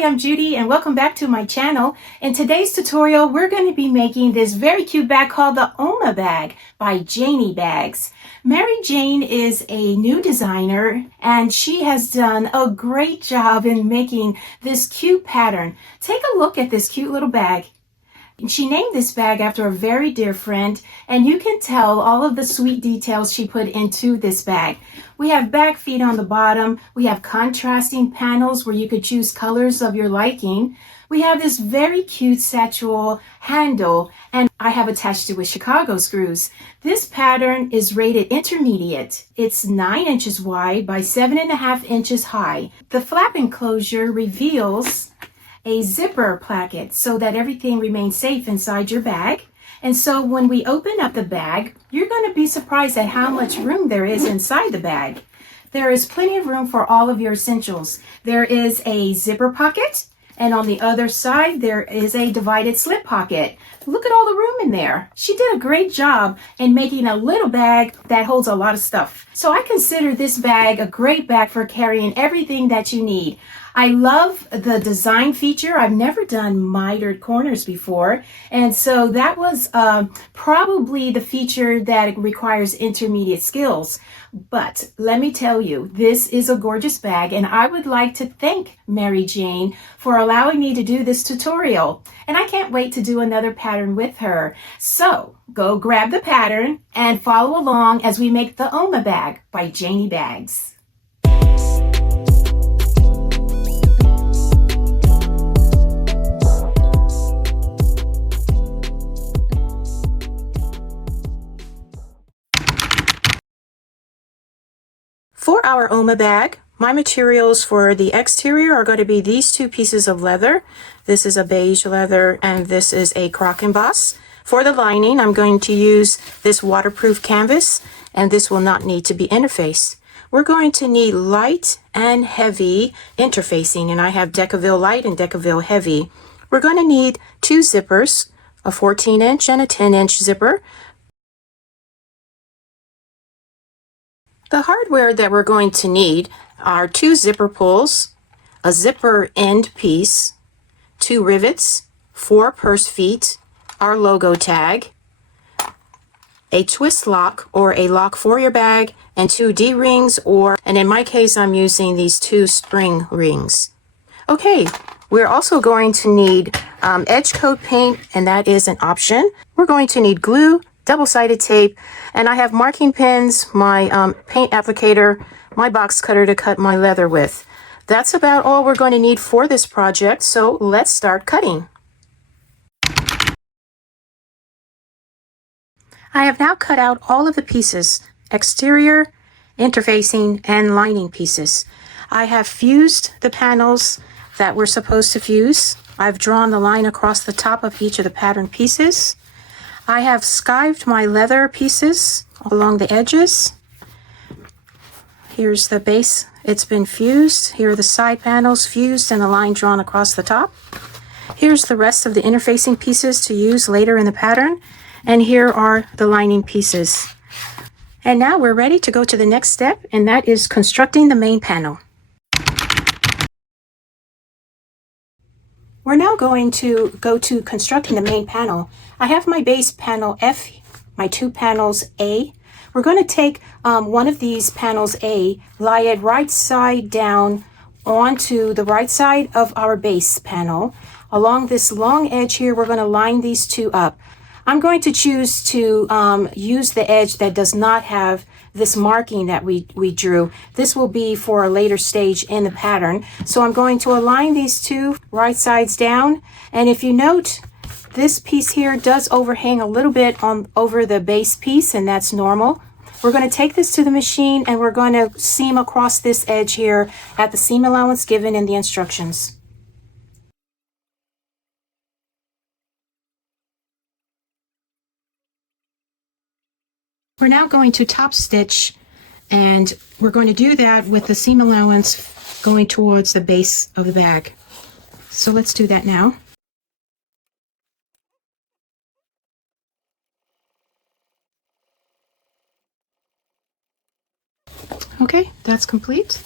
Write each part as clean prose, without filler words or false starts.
Hi, I'm Judy and welcome back to my channel. In today's tutorial, we're going to be making this very cute bag called the Oma Bag by Janie Bags. Mary Jane is a new designer and she has done a great job in making this cute pattern. Take a look at this cute little bag. She named this bag after a very dear friend, and you can tell all of the sweet details she put into this bag. We have bag feet on the bottom. We have contrasting panels where you could choose colors of your liking. We have this very cute satchel handle, and I have attached it with Chicago screws. This pattern is rated intermediate. It's 9 inches wide by 7.5 inches high. The flap enclosure reveals a zipper placket so that everything remains safe inside your bag. And so when we open up the bag, you're going to be surprised at how much room there is inside the bag. There is plenty of room for all of your essentials. There is a zipper pocket, and on the other side there is a divided slip pocket. Look at all the room in there. She did a great job in making a little bag that holds a lot of stuff. So I consider this bag a great bag for carrying everything that you need. I love the design feature. I've never done mitered corners before, and so that was probably the feature that requires intermediate skills. But let me tell you, this is a gorgeous bag, and I would like to thank Mary Jane for allowing me to do this tutorial. And I can't wait to do another pattern with her. So go grab the pattern and follow along as we make the Oma Bag by Janie Bags. For our Oma bag, my materials for the exterior are going to be these two pieces of leather. This is a beige leather and this is a croc emboss. For the lining, I'm going to use this waterproof canvas, and this will not need to be interfaced. We're going to need light and heavy interfacing, and I have Decaville Light and Decaville Heavy. We're going to need two zippers, a 14-inch and a 10-inch zipper. The hardware that we're going to need are two zipper pulls, a zipper end piece, two rivets, 4 purse feet, our logo tag, a twist lock or a lock for your bag, and 2 D-rings, and in my case I'm using these 2 spring rings. Okay, we're also going to need edge coat paint, and that is an option. We're going to need glue, double-sided tape, and I have marking pins, my paint applicator, my box cutter to cut my leather with. That's about all we're going to need for this project, so let's start cutting. I have now cut out all of the pieces, exterior, interfacing, and lining pieces. I have fused the panels that we're supposed to fuse. I've drawn the line across the top of each of the pattern pieces. I have skived my leather pieces along the edges. Here's the base. It's been fused. Here are the side panels fused and the line drawn across the top. Here's the rest of the interfacing pieces to use later in the pattern. And here are the lining pieces. And now we're ready to go to the next step, and that is constructing the main panel. We're now going to go to constructing the main panel. I have my base panel F, my 2 panels A. We're going to take one of these panels A, lie it right side down onto the right side of our base panel. Along this long edge here, we're going to line these 2 up. I'm going to choose to use the edge that does not have this marking that we drew. This will be for a later stage in the pattern. So I'm going to align these 2 right sides down. And if you note, this piece here does overhang a little bit over the base piece, and that's normal. We're going to take this to the machine and we're going to seam across this edge here at the seam allowance given in the instructions. We're now going to top stitch, and we're going to do that with the seam allowance going towards the base of the bag. So let's do that now. Okay, that's complete.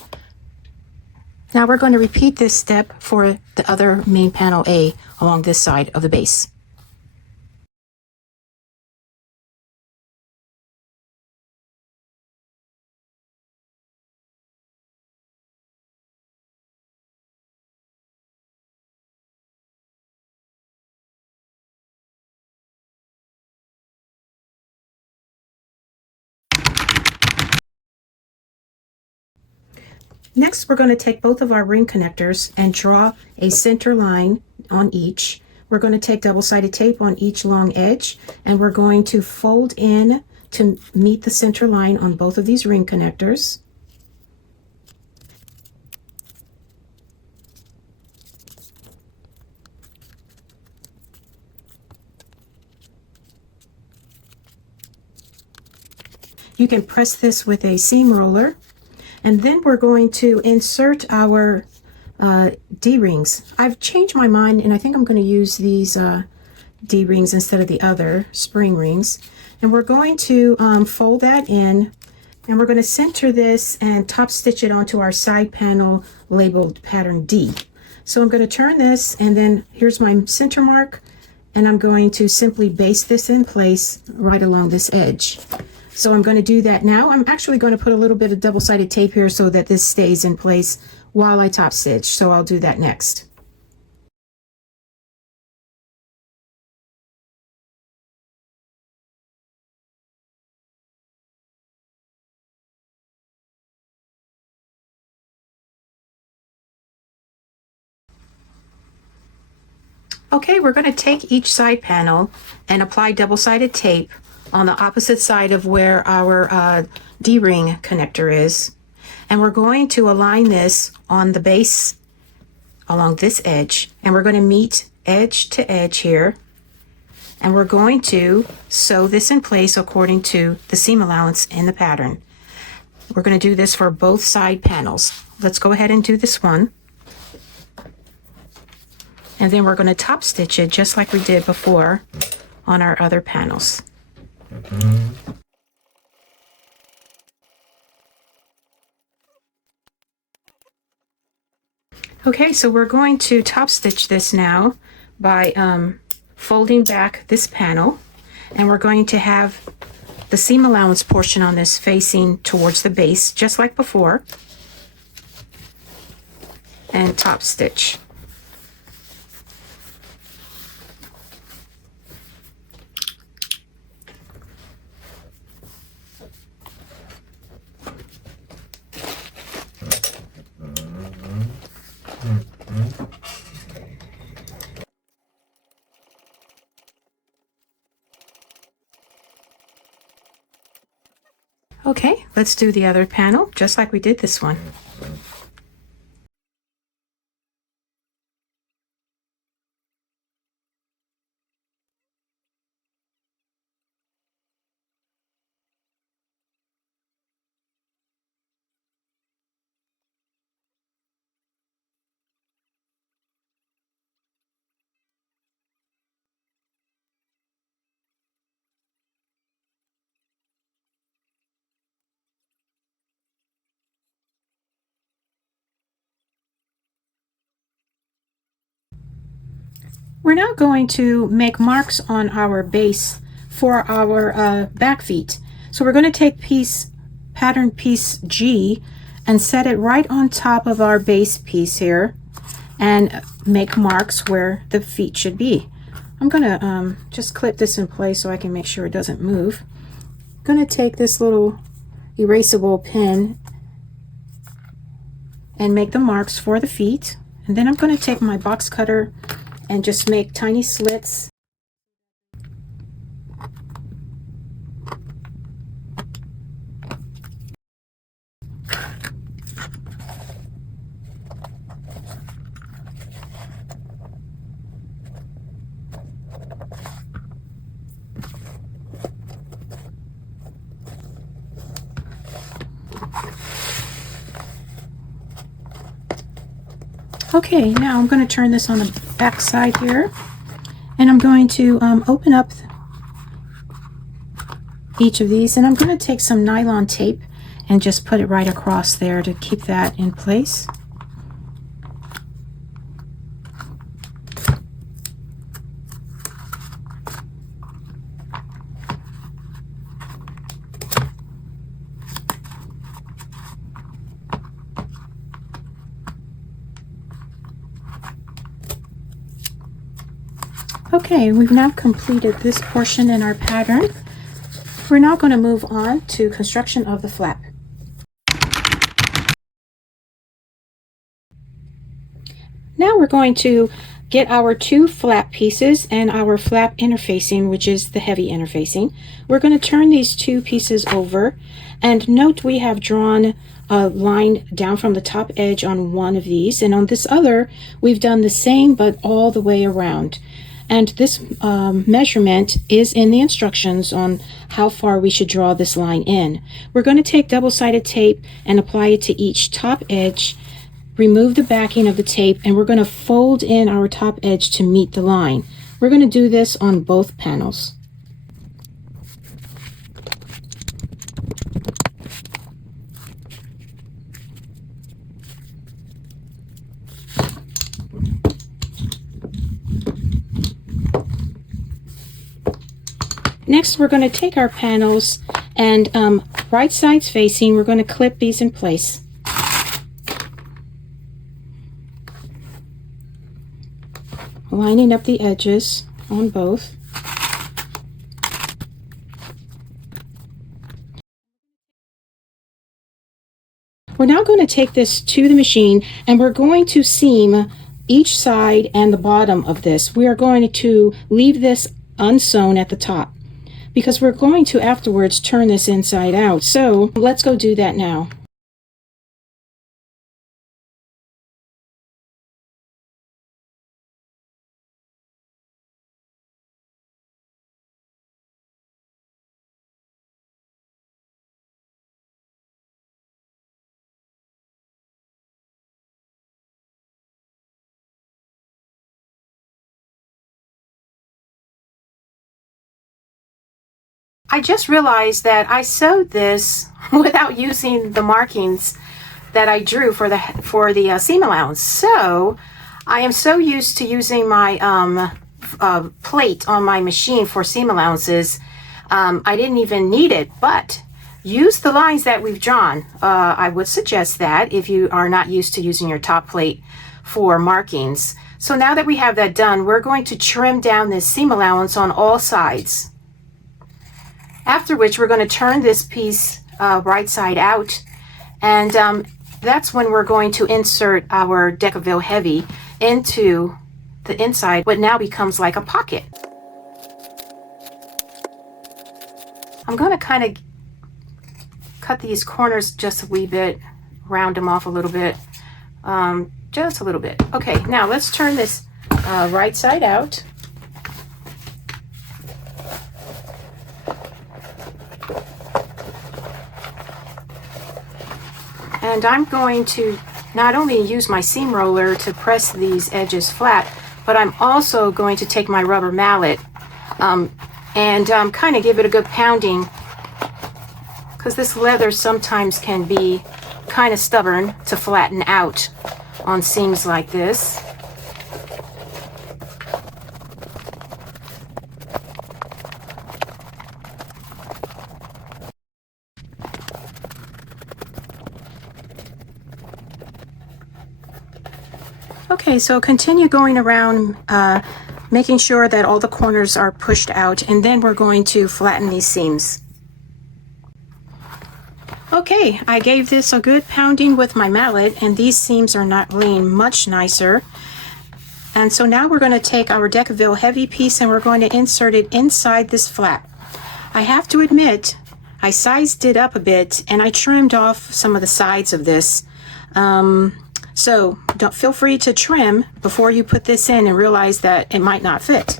Now we're going to repeat this step for the other main panel A along this side of the base. Next, we're going to take both of our ring connectors and draw a center line on each. We're going to take double-sided tape on each long edge, and we're going to fold in to meet the center line on both of these ring connectors. You can press this with a seam roller. And then we're going to insert our D-rings. I've changed my mind, and I think I'm going to use these D-rings instead of the other spring rings. And we're going to fold that in, and we're going to center this and top stitch it onto our side panel labeled pattern D. So I'm going to turn this, and then here's my center mark, and I'm going to simply baste this in place right along this edge. So I'm going to do that now. I'm actually going to put a little bit of double-sided tape here so that this stays in place while I top stitch. So I'll do that next. Okay, we're going to take each side panel and apply double-sided tape on the opposite side of where our D-ring connector is. And we're going to align this on the base along this edge. And we're going to meet edge to edge here. And we're going to sew this in place according to the seam allowance in the pattern. We're going to do this for both side panels. Let's go ahead and do this one. And then we're going to top stitch it just like we did before on our other panels. Okay, so we're going to top stitch this now by folding back this panel, and we're going to have the seam allowance portion on this facing towards the base just like before, and top stitch. Okay, let's do the other panel just like we did this one. We're now going to make marks on our base for our back feet. So we're going to take pattern piece G and set it right on top of our base piece here and make marks where the feet should be. I'm going to just clip this in place so I can make sure it doesn't move. I'm going to take this little erasable pen and make the marks for the feet. And then I'm going to take my box cutter and just make tiny slits. Okay, now I'm going to turn this on the back side here, and I'm going to open up each of these, and I'm going to take some nylon tape and just put it right across there to keep that in place. Okay, we've now completed this portion in our pattern. We're now going to move on to construction of the flap. Now we're going to get our two flap pieces and our flap interfacing, which is the heavy interfacing. We're going to turn these two pieces over, and note we have drawn a line down from the top edge on one of these, and on this other we've done the same but all the way around. And this measurement is in the instructions on how far we should draw this line in. We're going to take double-sided tape and apply it to each top edge, remove the backing of the tape, and we're going to fold in our top edge to meet the line. We're going to do this on both panels. Next, we're going to take our panels and right sides facing, we're going to clip these in place. Lining up the edges on both. We're now going to take this to the machine and we're going to seam each side and the bottom of this. We are going to leave this unsewn at the top because we're going to afterwards turn this inside out. So let's go do that now. I just realized that I sewed this without using the markings that I drew for the seam allowance. So I am so used to using my plate on my machine for seam allowances, I didn't even need it. But use the lines that we've drawn. I would suggest that if you are not used to using your top plate for markings. So now that we have that done, we're going to trim down this seam allowance on all sides. After which we're going to turn this piece right side out, and that's when we're going to insert our Decaville Heavy into the inside, what now becomes like a pocket. I'm going to kind of cut these corners just a wee bit, round them off a little bit, just a little bit. Okay, now let's turn this right side out. And I'm going to not only use my seam roller to press these edges flat, but I'm also going to take my rubber mallet and kind of give it a good pounding, because this leather sometimes can be kind of stubborn to flatten out on seams like this. Okay, so continue going around, making sure that all the corners are pushed out, and then we're going to flatten these seams. Okay, I gave this a good pounding with my mallet, and these seams are not laying much nicer. And so now we're going to take our Decaville Heavy piece and we're going to insert it inside this flap. I have to admit, I sized it up a bit and I trimmed off some of the sides of this. So don't feel free to trim before you put this in and realize that it might not fit.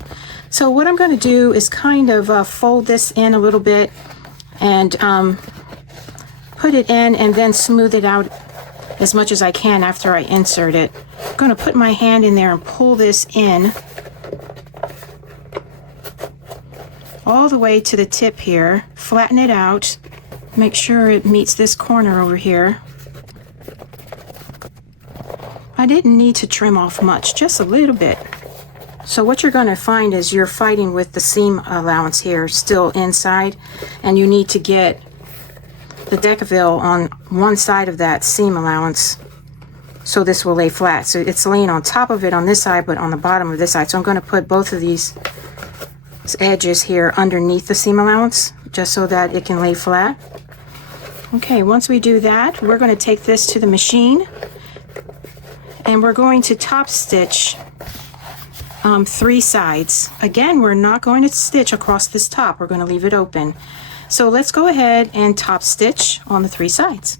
So what I'm going to do is kind of fold this in a little bit and put it in and then smooth it out as much as I can after I insert it. I'm going to put my hand in there and pull this in all the way to the tip here, flatten it out, make sure it meets this corner over here. I didn't need to trim off much, just a little bit. So what you're going to find is you're fighting with the seam allowance here still inside, and you need to get the Decaville on one side of that seam allowance so this will lay flat. So it's laying on top of it on this side, but on the bottom of this side. So I'm going to put both of these edges here underneath the seam allowance, just so that it can lay flat. Okay, once we do that, we're going to take this to the machine, and we're going to top stitch 3 sides. Again, we're not going to stitch across this top. We're going to leave it open. So let's go ahead and top stitch on the 3 sides.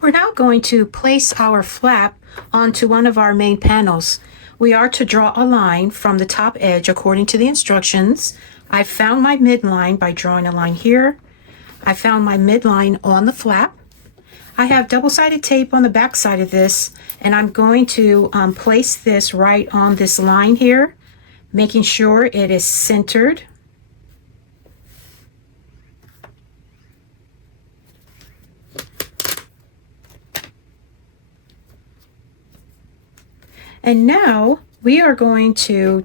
We're now going to place our flap onto one of our main panels. We are to draw a line from the top edge according to the instructions. I found my midline by drawing a line here. I found my midline on the flap. I have double-sided tape on the back side of this, and I'm going to place this right on this line here, making sure it is centered. And now we are going to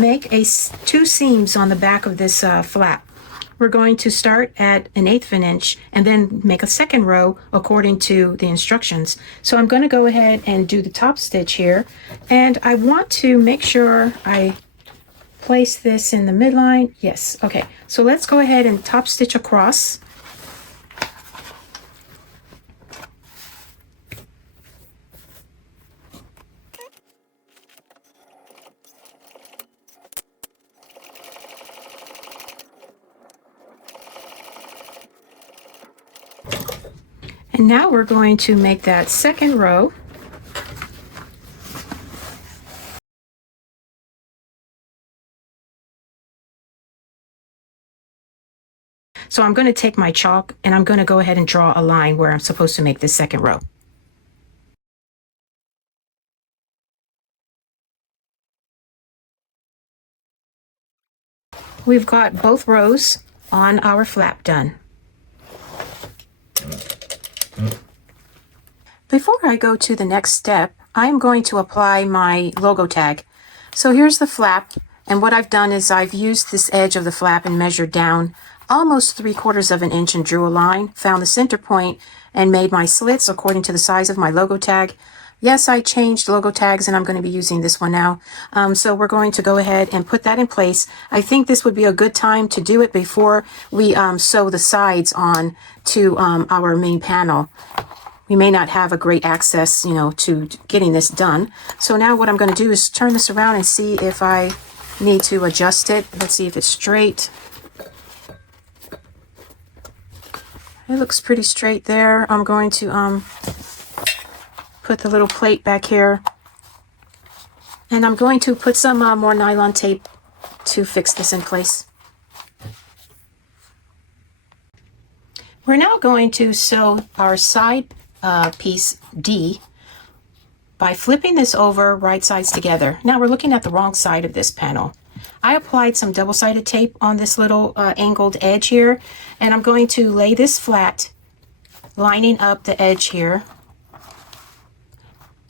make 2 seams on the back of this flap. We're going to start at 1/8 of an inch and then make a second row according to the instructions. So I'm going to go ahead and do the top stitch here, and I want to make sure I place this in the midline. Yes, okay. So let's go ahead and top stitch across. And now we're going to make that second row. So I'm going to take my chalk and I'm going to go ahead and draw a line where I'm supposed to make this second row. We've got both rows on our flap done. Before I go to the next step, I'm going to apply my logo tag. So here's the flap, and what I've done is I've used this edge of the flap and measured down almost 3/4 of an inch and drew a line, found the center point, and made my slits according to the size of my logo tag. Yes, I changed logo tags and I'm going to be using this one now. So we're going to go ahead and put that in place. I think this would be a good time to do it before we sew the sides on to our main panel. We may not have a great access, to getting this done. So now what I'm going to do is turn this around and see if I need to adjust it. Let's see if it's straight. It looks pretty straight there. I'm going to put the little plate back here. And I'm going to put some more nylon tape to fix this in place. We're now going to sew our side piece D by flipping this over right sides together. Now we're looking at the wrong side of this panel. I applied some double-sided tape on this little angled edge here, and I'm going to lay this flat, lining up the edge here.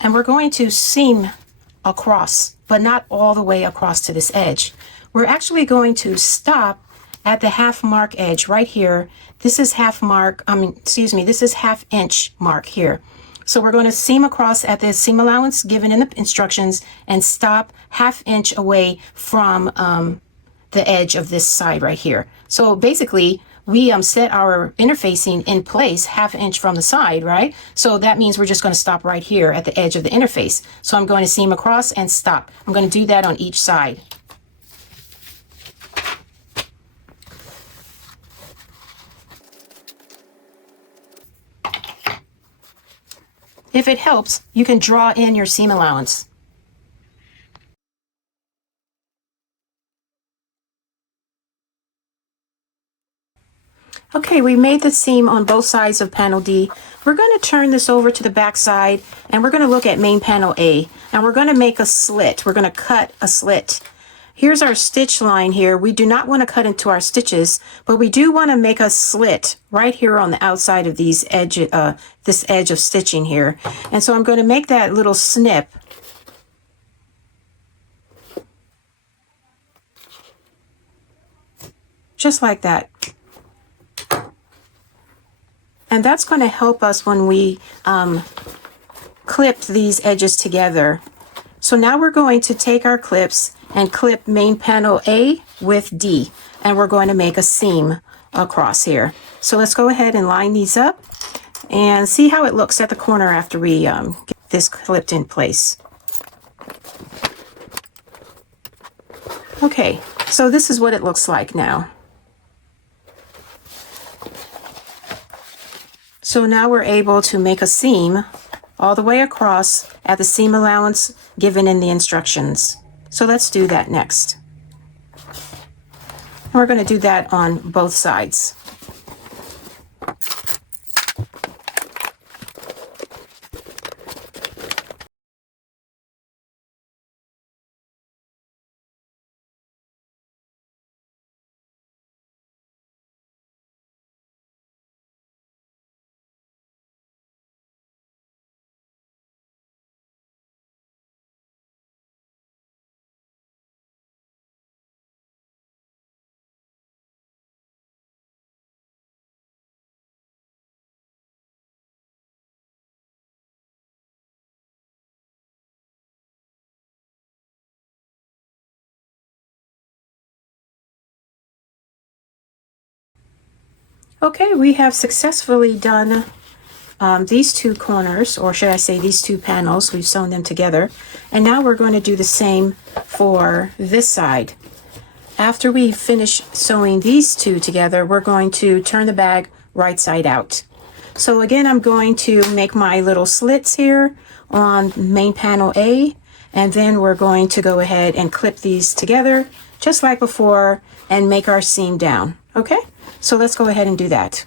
And we're going to seam across, but not all the way across to this edge. We're actually going to stop at the half mark edge right here. This is this is 1/2 inch mark here. So we're going to seam across at the seam allowance given in the instructions and stop 1/2 inch away from the edge of this side right here. So basically we set our interfacing in place 1/2 inch from the side, right? So that means we're just going to stop right here at the edge of the interface. So I'm going to seam across and stop. I'm going to do that on each side. If it helps, you can draw in your seam allowance. Okay, we made the seam on both sides of panel D. We're going to turn this over to the back side, and we're going to look at main panel A. And we're going to make a slit. We're going to cut a slit. Here's our stitch line here. We do not want to cut into our stitches, but we do want to make a slit right here on the outside of these this edge of stitching here. And so I'm going to make that little snip. Just like that. And that's going to help us when we clip these edges together. So now we're going to take our clips and clip main panel A with D, and we're going to make a seam across here. So let's go ahead and line these up and see how it looks at the corner after we get this clipped in place. Okay, so this is what it looks like now. So now we're able to make a seam all the way across at the seam allowance given in the instructions. So let's do that next. And we're going to do that on both sides. Okay, we have successfully done these two corners, or should I say these two panels. We've sewn them together. And now we're going to do the same for this side. After we finish sewing these two together, we're going to turn the bag right side out. So again, I'm going to make my little slits here on main panel A, and then we're going to go ahead and clip these together just like before and make our seam down. Okay, so let's go ahead and do that.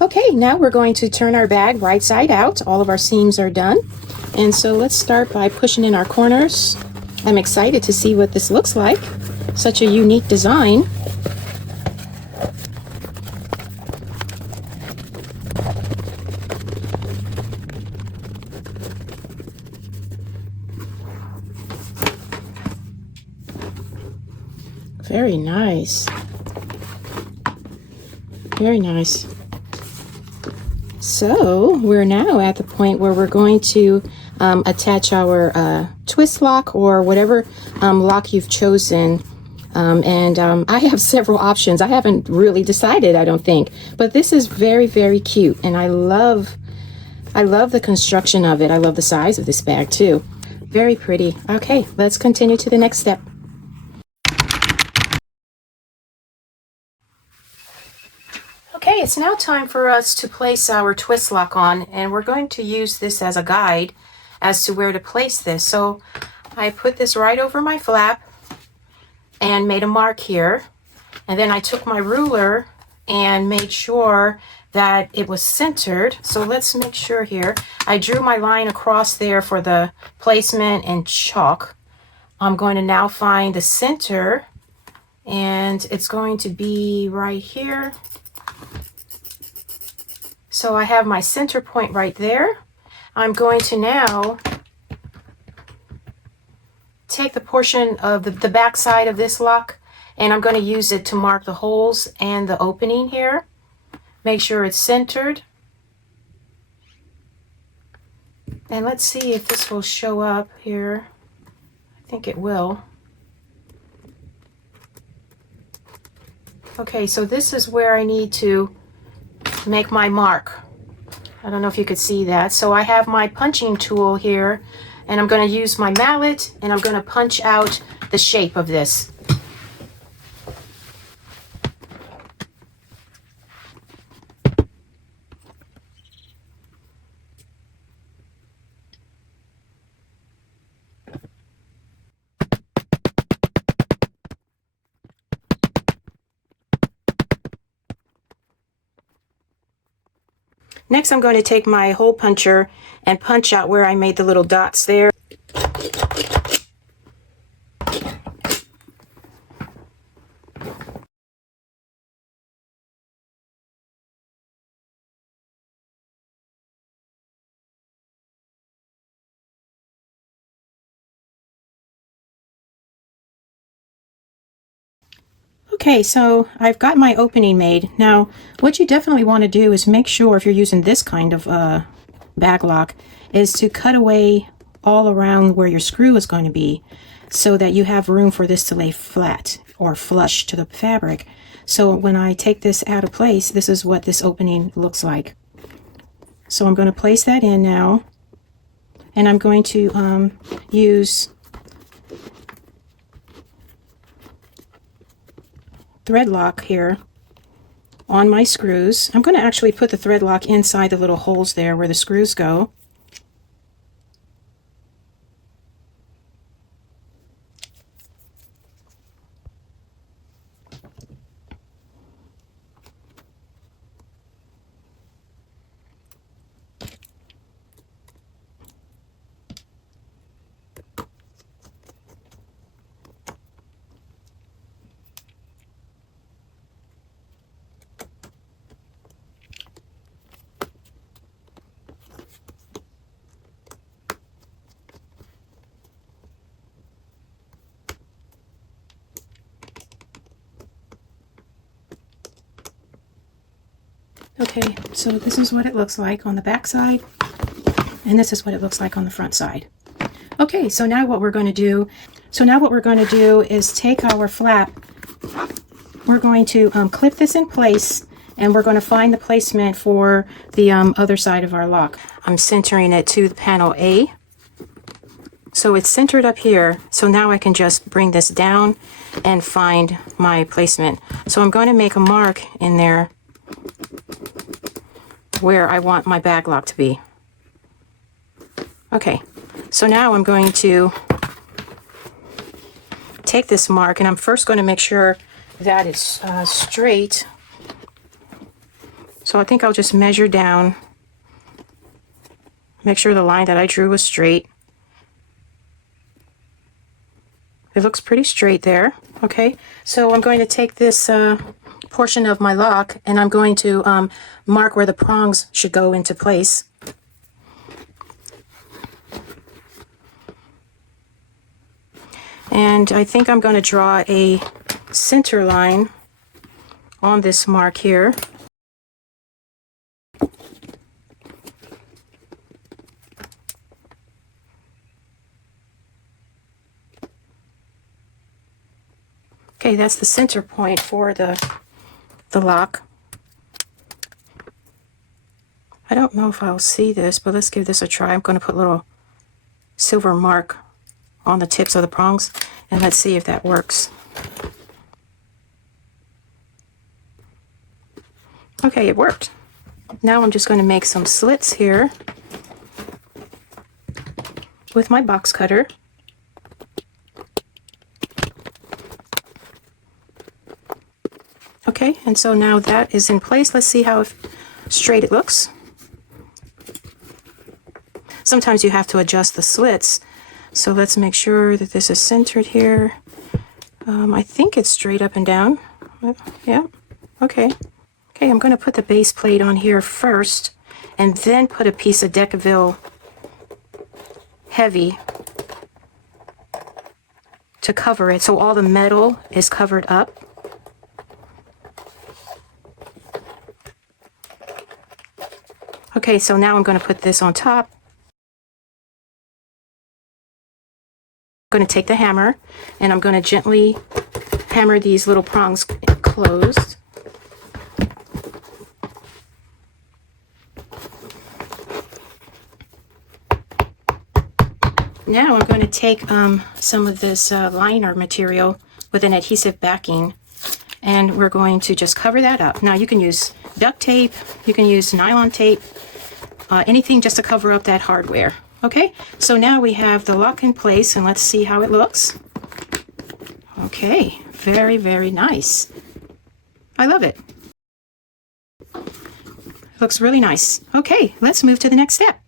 Okay, now we're going to turn our bag right side out. All of our seams are done. And so let's start by pushing in our corners. I'm excited to see what this looks like. Such a unique design. Very nice. Very nice. So we're now at the point where we're going to attach our twist lock or whatever lock you've chosen. I have several options. I haven't really decided, I don't think, but this is very, very cute. And I love the construction of it. I love the size of this bag too. Very pretty. Okay, let's continue to the next step. Okay, it's now time for us to place our twist lock on, and we're going to use this as a guide as to where to place this. So I put this right over my flap and made a mark here, and then I took my ruler and made sure that it was centered. So let's make sure here. I drew my line across there for the placement in chalk. I'm going to now find the center, and it's going to be right here. So I have my center point right there. I'm going to now take the portion of the back side of this lock, and I'm going to use it to mark the holes and the opening here. Make sure it's centered. And let's see if this will show up here. I think it will. Okay, so this is where I need to make my mark. I don't know if you could see that. So I have my punching tool here, and I'm going to use my mallet, and I'm going to punch out the shape of this. Next, I'm going to take my hole puncher and punch out where I made the little dots there. Okay, so I've got my opening made. Now, what you definitely want to do is make sure, if you're using this kind of bag lock, is to cut away all around where your screw is going to be so that you have room for this to lay flat or flush to the fabric. So when I take this out of place, this is what this opening looks like. So I'm going to place that in now, and I'm going to use thread lock here on my screws. I'm going to actually put the thread lock inside the little holes there where the screws go. Okay, so this is what it looks like on the back side, and this is what it looks like on the front side. Okay, so now what we're going to do, is take our flap. We're going to clip this in place, and we're going to find the placement for the other side of our lock. I'm centering it to the panel A. So it's centered up here, so now I can just bring this down and find my placement. So I'm going to make a mark in there where I want my bag lock to be. Okay, so now I'm going to take this mark, and I'm first going to make sure that it's straight. So I think I'll just measure down, make sure the line that I drew was straight. It looks pretty straight there. Okay, so I'm going to take this portion of my lock, and I'm going to mark where the prongs should go into place. And I think I'm going to draw a center line on this mark here. Okay, that's the center point for the lock. I don't know if I'll see this, but let's give this a try. I'm going to put a little silver mark on the tips of the prongs, and let's see if that works. Okay, it worked. Now I'm just going to make some slits here with my box cutter. Okay, and so now that is in place. Let's see how straight it looks. Sometimes you have to adjust the slits, so let's make sure that this is centered here. I think it's straight up and down. Yeah, okay. Okay, I'm going to put the base plate on here first, and then put a piece of Decaville Heavy to cover it, so all the metal is covered up. Okay, so now I'm going to put this on top. I'm going to take the hammer, and I'm going to gently hammer these little prongs closed. Now I'm going to take some of this liner material with an adhesive backing, and we're going to just cover that up. Now you can use duct tape, you can use nylon tape, anything just to cover up that hardware. Okay, so now we have the lock in place, and let's see how it looks. Okay, very, very nice. I love it. Looks really nice. Okay, let's move to the next step.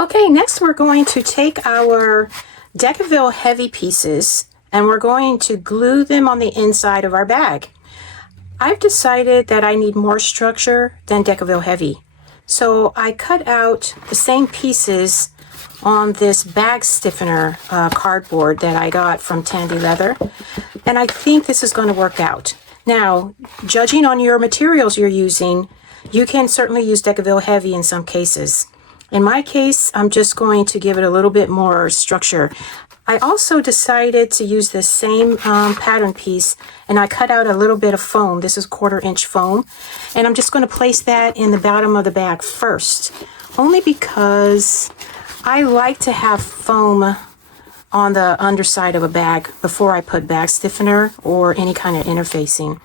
Okay, next we're going to take our Decaville Heavy pieces and we're going to glue them on the inside of our bag. I've decided that I need more structure than Decaville Heavy. So I cut out the same pieces on this bag stiffener cardboard that I got from Tandy Leather. And I think this is going to work out. Now, judging on your materials you're using, you can certainly use Decaville Heavy in some cases. In my case, I'm just going to give it a little bit more structure. I also decided to use this same pattern piece, and I cut out a little bit of foam. This is 1/4 inch foam, and I'm just going to place that in the bottom of the bag first, only because I like to have foam on the underside of a bag before I put bag stiffener or any kind of interfacing.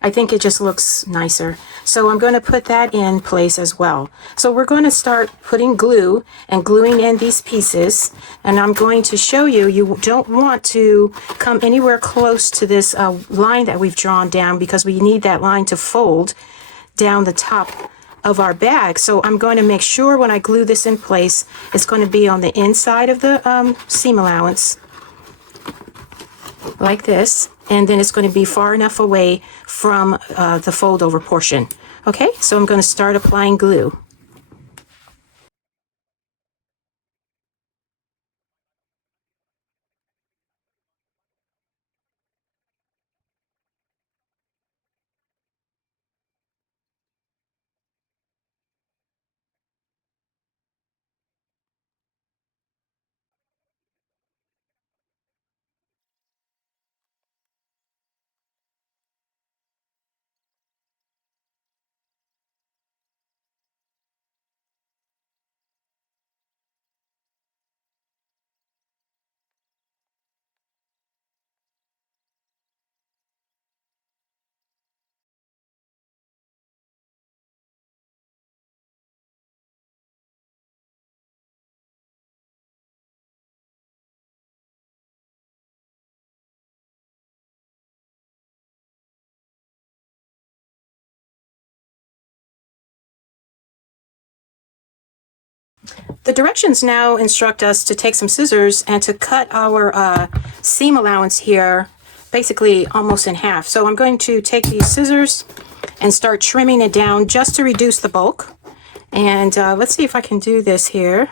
I think it just looks nicer. So I'm going to put that in place as well. So we're going to start putting glue and gluing in these pieces. And I'm going to show you, you don't want to come anywhere close to this line that we've drawn down, because we need that line to fold down the top of our bag. So I'm going to make sure when I glue this in place, it's going to be on the inside of the seam allowance, like this, and then it's going to be far enough away from the fold over portion. Okay, so I'm going to start applying glue. The directions now instruct us to take some scissors and to cut our seam allowance here basically almost in half. So I'm going to take these scissors and start trimming it down just to reduce the bulk. And let's see if I can do this here.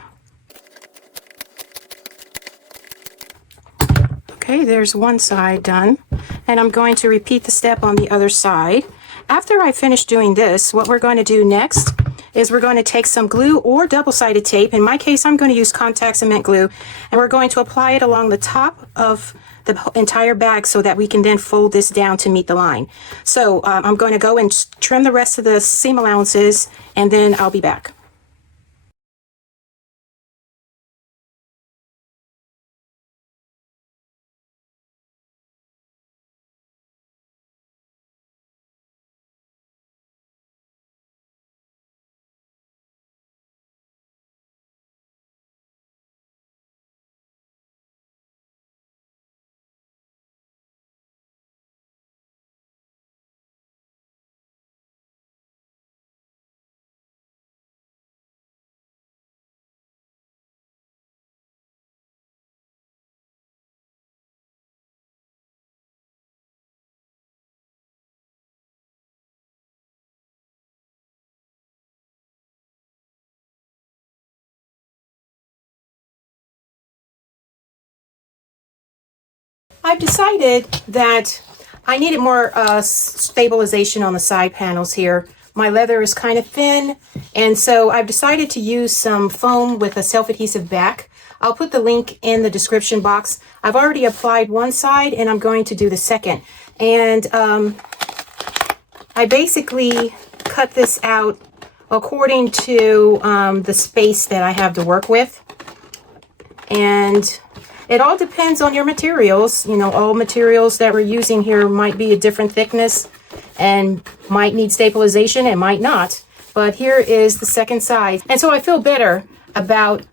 Okay, there's one side done. And I'm going to repeat the step on the other side. After I finish doing this, what we're going to do next is we're going to take some glue or double-sided tape. In my case, I'm going to use contact cement glue, and we're going to apply it along the top of the entire bag so that we can then fold this down to meet the line. So I'm going to go and trim the rest of the seam allowances, and then I'll be back. I've decided that I needed more stabilization on the side panels here. My leather is kind of thin, and so I've decided to use some foam with a self-adhesive back. I'll put the link in the description box. I've already applied one side, and I'm going to do the second. And I basically cut this out according to the space that I have to work with. And it all depends on your materials. You know, all materials that we're using here might be a different thickness and might need stabilization and might not. But here is the second side. And so I feel better about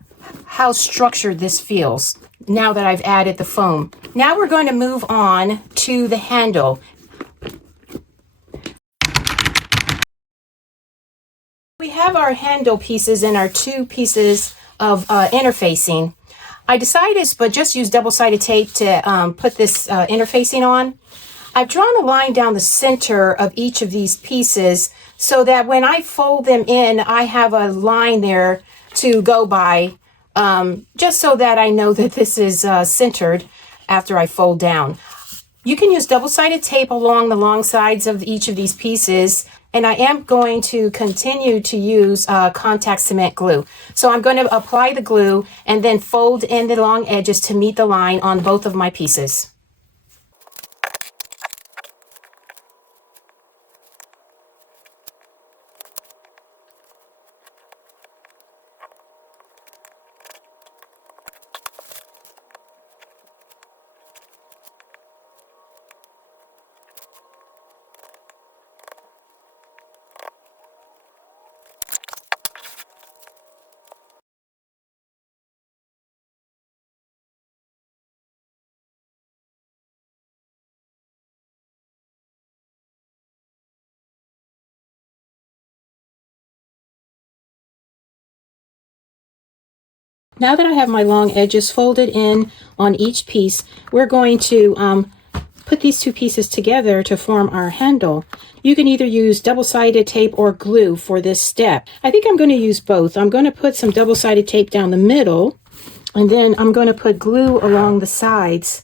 how structured this feels now that I've added the foam. Now we're going to move on to the handle. We have our handle pieces and our two pieces of interfacing. I decided but just use double-sided tape to put this interfacing on. I've drawn a line down the center of each of these pieces so that when I fold them in, I have a line there to go by, just so that I know that this is centered after I fold down. You can use double-sided tape along the long sides of each of these pieces, and I am going to continue to use contact cement glue. So I'm going to apply the glue and then fold in the long edges to meet the line on both of my pieces. Now that I have my long edges folded in on each piece, we're going to put these two pieces together to form our handle. You can either use double-sided tape or glue for this step. I think I'm going to use both. I'm going to put some double-sided tape down the middle, and then I'm going to put glue along the sides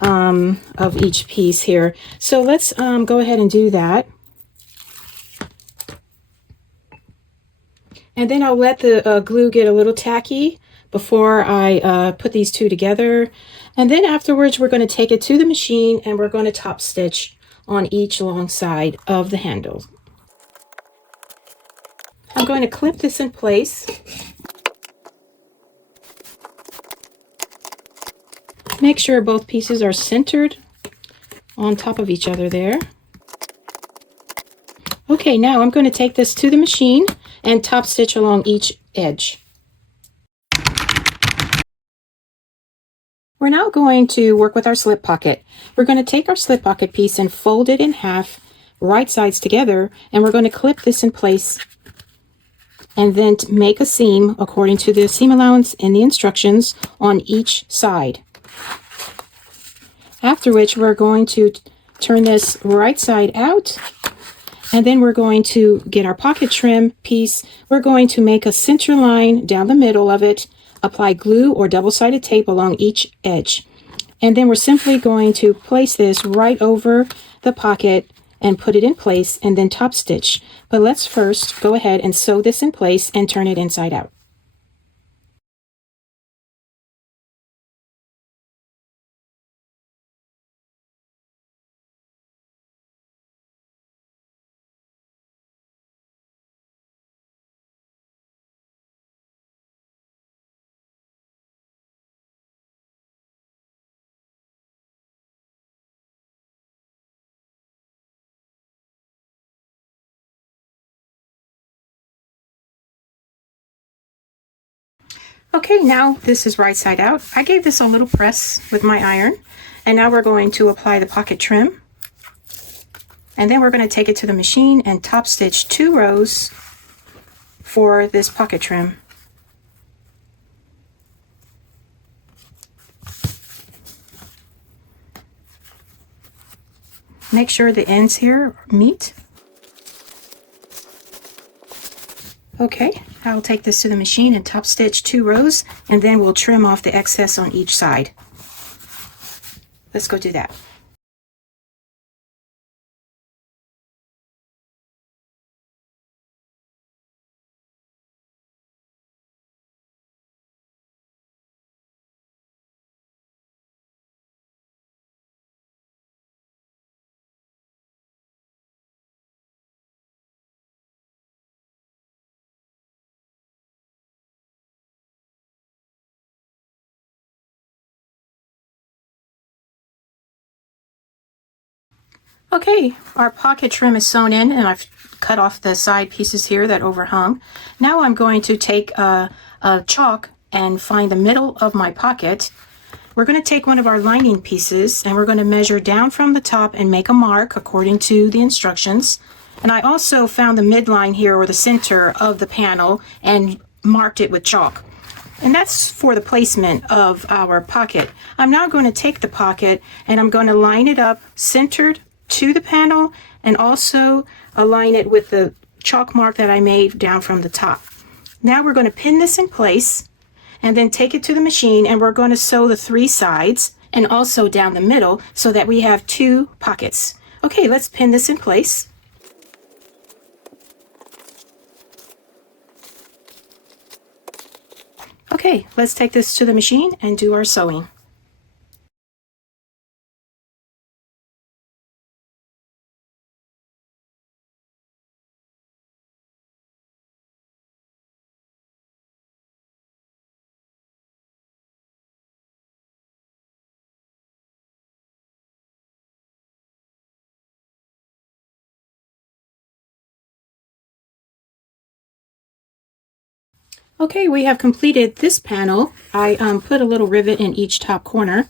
of each piece here. So let's go ahead and do that. And then I'll let the glue get a little tacky before I put these two together. And then afterwards, we're going to take it to the machine and we're going to top stitch on each long side of the handle. I'm going to clip this in place. Make sure both pieces are centered on top of each other there. Okay, now I'm going to take this to the machine and top stitch along each edge. We're now going to work with our slip pocket. We're going to take our slip pocket piece and fold it in half, right sides together, and we're going to clip this in place and then make a seam according to the seam allowance in the instructions on each side. After which we're going to turn this right side out, and then we're going to get our pocket trim piece. We're going to make a center line down the middle of it, apply glue or double-sided tape along each edge, and then we're simply going to place this right over the pocket and put it in place and then top stitch. But let's first go ahead and sew this in place and turn it inside out. Okay, now this is right side out. I gave this a little press with my iron, and now we're going to apply the pocket trim, and then we're going to take it to the machine and top stitch 2 rows for this pocket trim. Make sure the ends here meet. Okay, I'll take this to the machine and top stitch 2 rows, and then we'll trim off the excess on each side. let's go do that. Okay, our pocket trim is sewn in, and I've cut off the side pieces here that overhung. Now I'm going to take a chalk and find the middle of my pocket. We're going to take one of our lining pieces and we're going to measure down from the top and make a mark according to the instructions. And I also found the midline here, or the center of the panel, and marked it with chalk. And that's for the placement of our pocket. I'm now going to take the pocket and I'm going to line it up centered to the panel and also align it with the chalk mark that I made down from the top. Now we're going to pin this in place and then take it to the machine, and we're going to sew the 3 sides and also down the middle so that we have 2 pockets. Okay, let's pin this in place. Okay, let's take this to the machine and do our sewing. Okay, we have completed this panel. I put a little rivet in each top corner.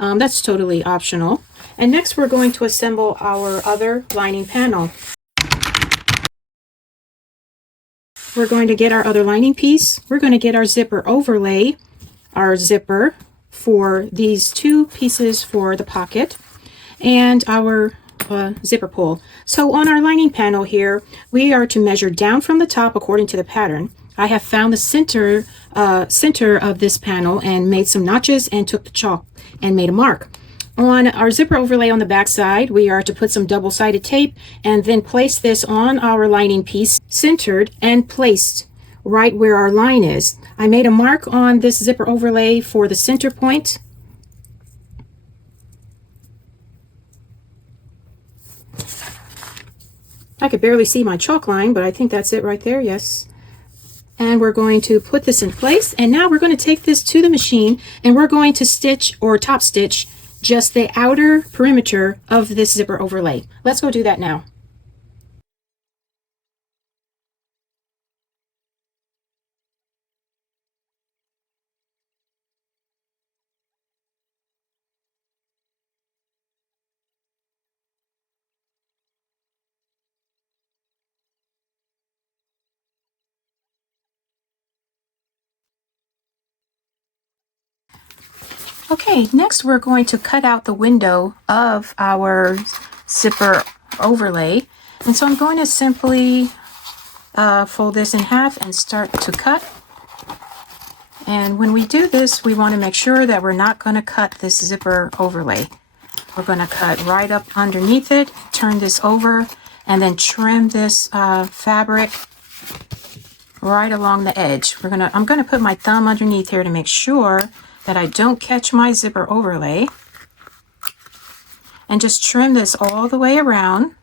That's totally optional. And next we're going to assemble our other lining panel. We're going to get our other lining piece. We're going to get our zipper overlay, our zipper for these 2 pieces for the pocket, and our zipper pull. So on our lining panel here, we are to measure down from the top according to the pattern. I have found the center of this panel and made some notches and took the chalk and made a mark. On our zipper overlay on the back side, we are to put some double-sided tape and then place this on our lining piece, centered and placed right where our line is. I made a mark on this zipper overlay for the center point. I could barely see my chalk line, but I think that's it right there, yes. And we're going to put this in place, and now we're going to take this to the machine and we're going to stitch or top stitch just the outer perimeter of this zipper overlay. Let's go do that now. Okay, next we're going to cut out the window of our zipper overlay. And so I'm going to simply fold this in half and start to cut. And when we do this, we want to make sure that we're not going to cut this zipper overlay. We're going to cut right up underneath it, turn this over, and then trim this fabric right along the edge. I'm going to put my thumb underneath here to make sure that I don't catch my zipper overlay, and just trim this all the way around.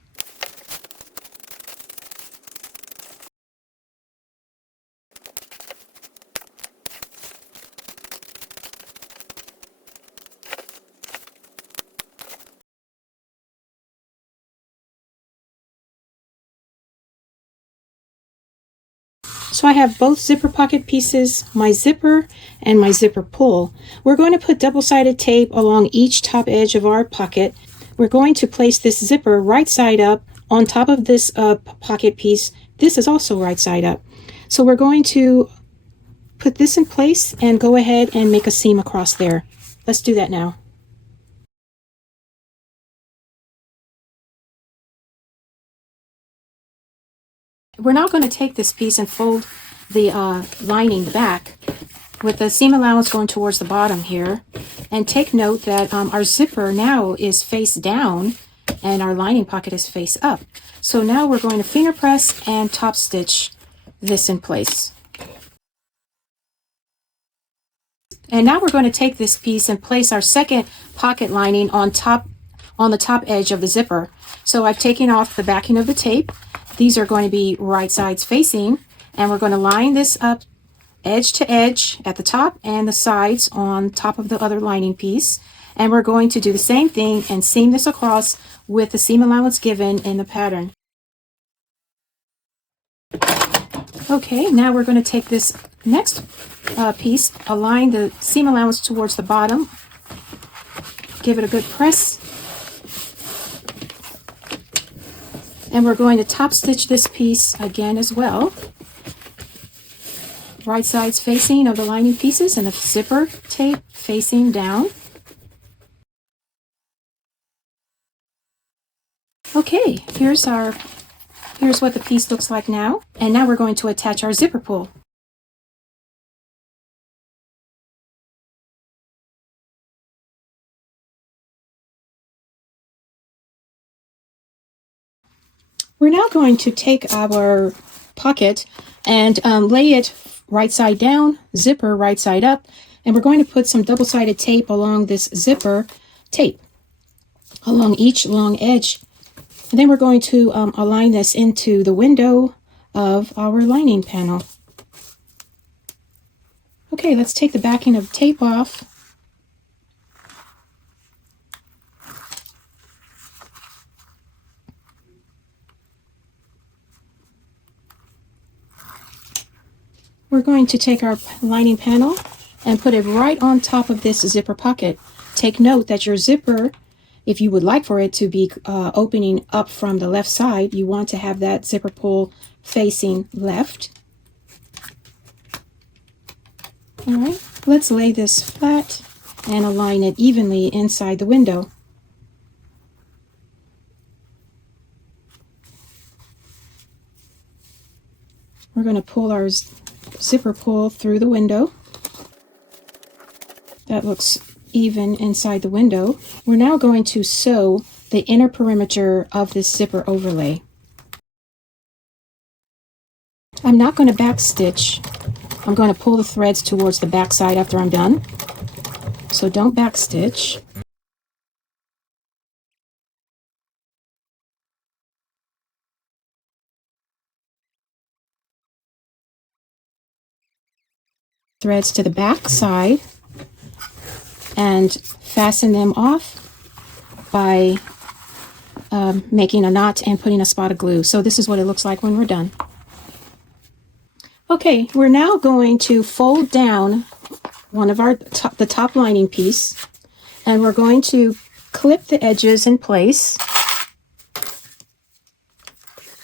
So I have both zipper pocket pieces, my zipper and my zipper pull. We're going to put double-sided tape along each top edge of our pocket. We're going to place this zipper right side up on top of this pocket piece. This is also right side up. So we're going to put this in place and go ahead and make a seam across there. Let's do that now. We're now going to take this piece and fold the lining back with the seam allowance going towards the bottom here. And take note that our zipper now is face down and our lining pocket is face up. So now we're going to finger press and top stitch this in place. And now we're going to take this piece and place our second pocket lining on the top edge of the zipper. So I've taken off the backing of the tape. These are going to be right sides facing, and we're going to line this up edge to edge at the top and the sides on top of the other lining piece. And we're going to do the same thing and seam this across with the seam allowance given in the pattern. Okay, now we're going to take this next piece, align the seam allowance towards the bottom, give it a good press, and we're going to top stitch this piece again as well. Right sides facing of the lining pieces and the zipper tape facing down. Okay, here's what the piece looks like now. And now we're going to attach our zipper pull. We're now going to take our pocket and lay it right side down, zipper right side up, and we're going to put some double-sided tape along this zipper tape, along each long edge. And then we're going to align this into the window of our lining panel. Okay, let's take the backing of the tape off. We're going to take our lining panel and put it right on top of this zipper pocket. Take note that your zipper, if you would like for it to be opening up from the left side, you want to have that zipper pull facing left. All right, let's lay this flat and align it evenly inside the window. We're going to pull our zipper pull through the window. That looks even inside the window. We're now going to sew the inner perimeter of this zipper overlay. I'm not going to back stitch. I'm going to pull the threads towards the back side after I'm done. So don't back stitch. Threads to the back side and fasten them off by making a knot and putting a spot of glue. So this is what it looks like when we're done. Okay, we're now going to fold down one of the top lining piece, and we're going to clip the edges in place.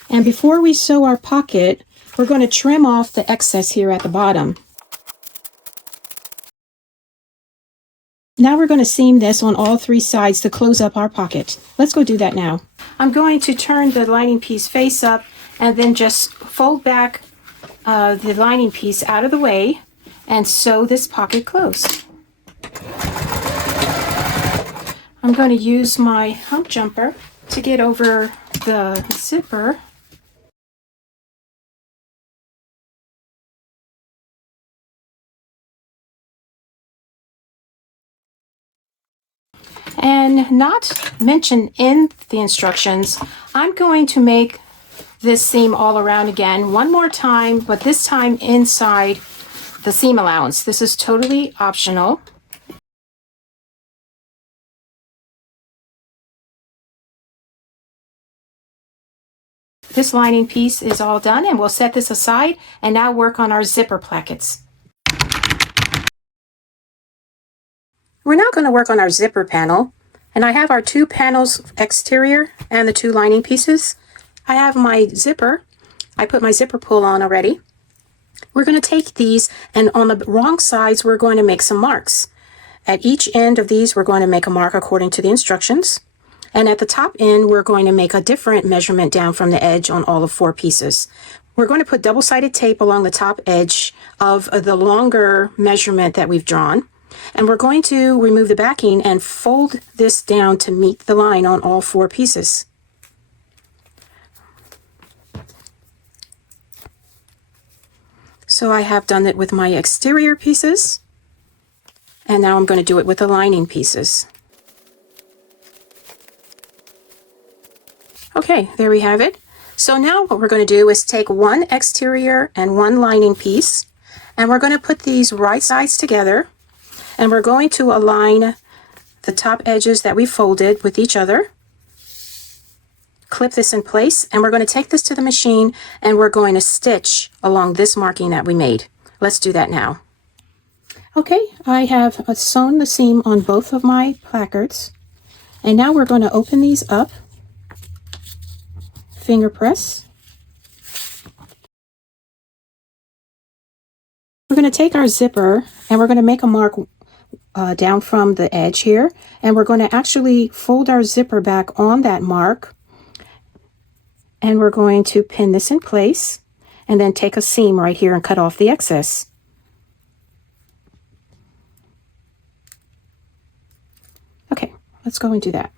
And before we sew our pocket, we're going to trim off the excess here at the bottom. Now we're going to seam this on all three sides to close up our pocket. Let's go do that now. I'm going to turn the lining piece face up and then just fold back the lining piece out of the way and sew this pocket closed. I'm going to use my hump jumper to get over the zipper. And not mentioned in the instructions, I'm going to make this seam all around again one more time, but this time inside the seam allowance. This is totally optional. This lining piece is all done, and we'll set this aside and now work on our zipper plackets. We're now going to work on our zipper panel, and I have our two panels exterior and the two lining pieces. I have my zipper. I put my zipper pull on already. We're going to take these, and on the wrong sides we're going to make some marks. At each end of these we're going to make a mark according to the instructions, and at the top end we're going to make a different measurement down from the edge on all of four pieces. We're going to put double-sided tape along the top edge of the longer measurement that we've drawn. And we're going to remove the backing and fold this down to meet the line on all 4 pieces. So I have done it with my exterior pieces, and now I'm going to do it with the lining pieces. Okay, there we have it. So now what we're going to do is take one exterior and one lining piece, and we're going to put these right sides together, and we're going to align the top edges that we folded with each other. Clip this in place, and we're going to take this to the machine, and we're going to stitch along this marking that we made. Let's do that now. Okay, I have sewn the seam on both of my placards, and now we're going to open these up, finger press. We're going to take our zipper and we're going to make a mark down from the edge here, and we're going to actually fold our zipper back on that mark, and we're going to pin this in place and then take a seam right here and cut off the excess. Okay, let's go and do that.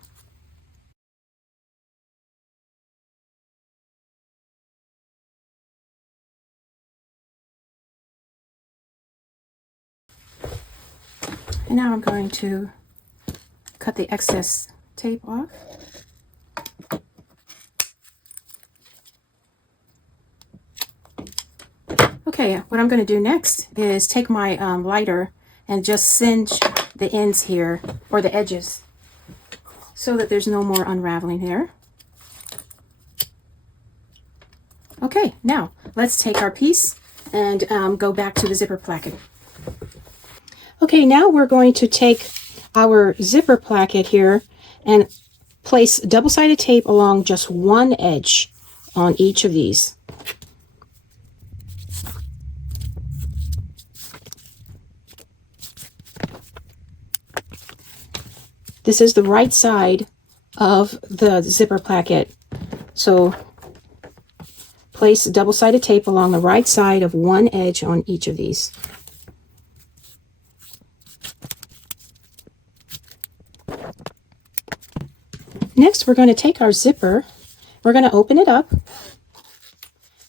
And now I'm going to cut the excess tape off. Okay, what I'm going to do next is take my lighter and just singe the ends here, or the edges, so that there's no more unraveling there. Okay, now let's take our piece and go back to the zipper placket. Okay, now we're going to take our zipper placket here and place double-sided tape along just one edge on each of these. This is the right side of the zipper placket. So place double-sided tape along the right side of one edge on each of these. Next, we're going to take our zipper, we're going to open it up,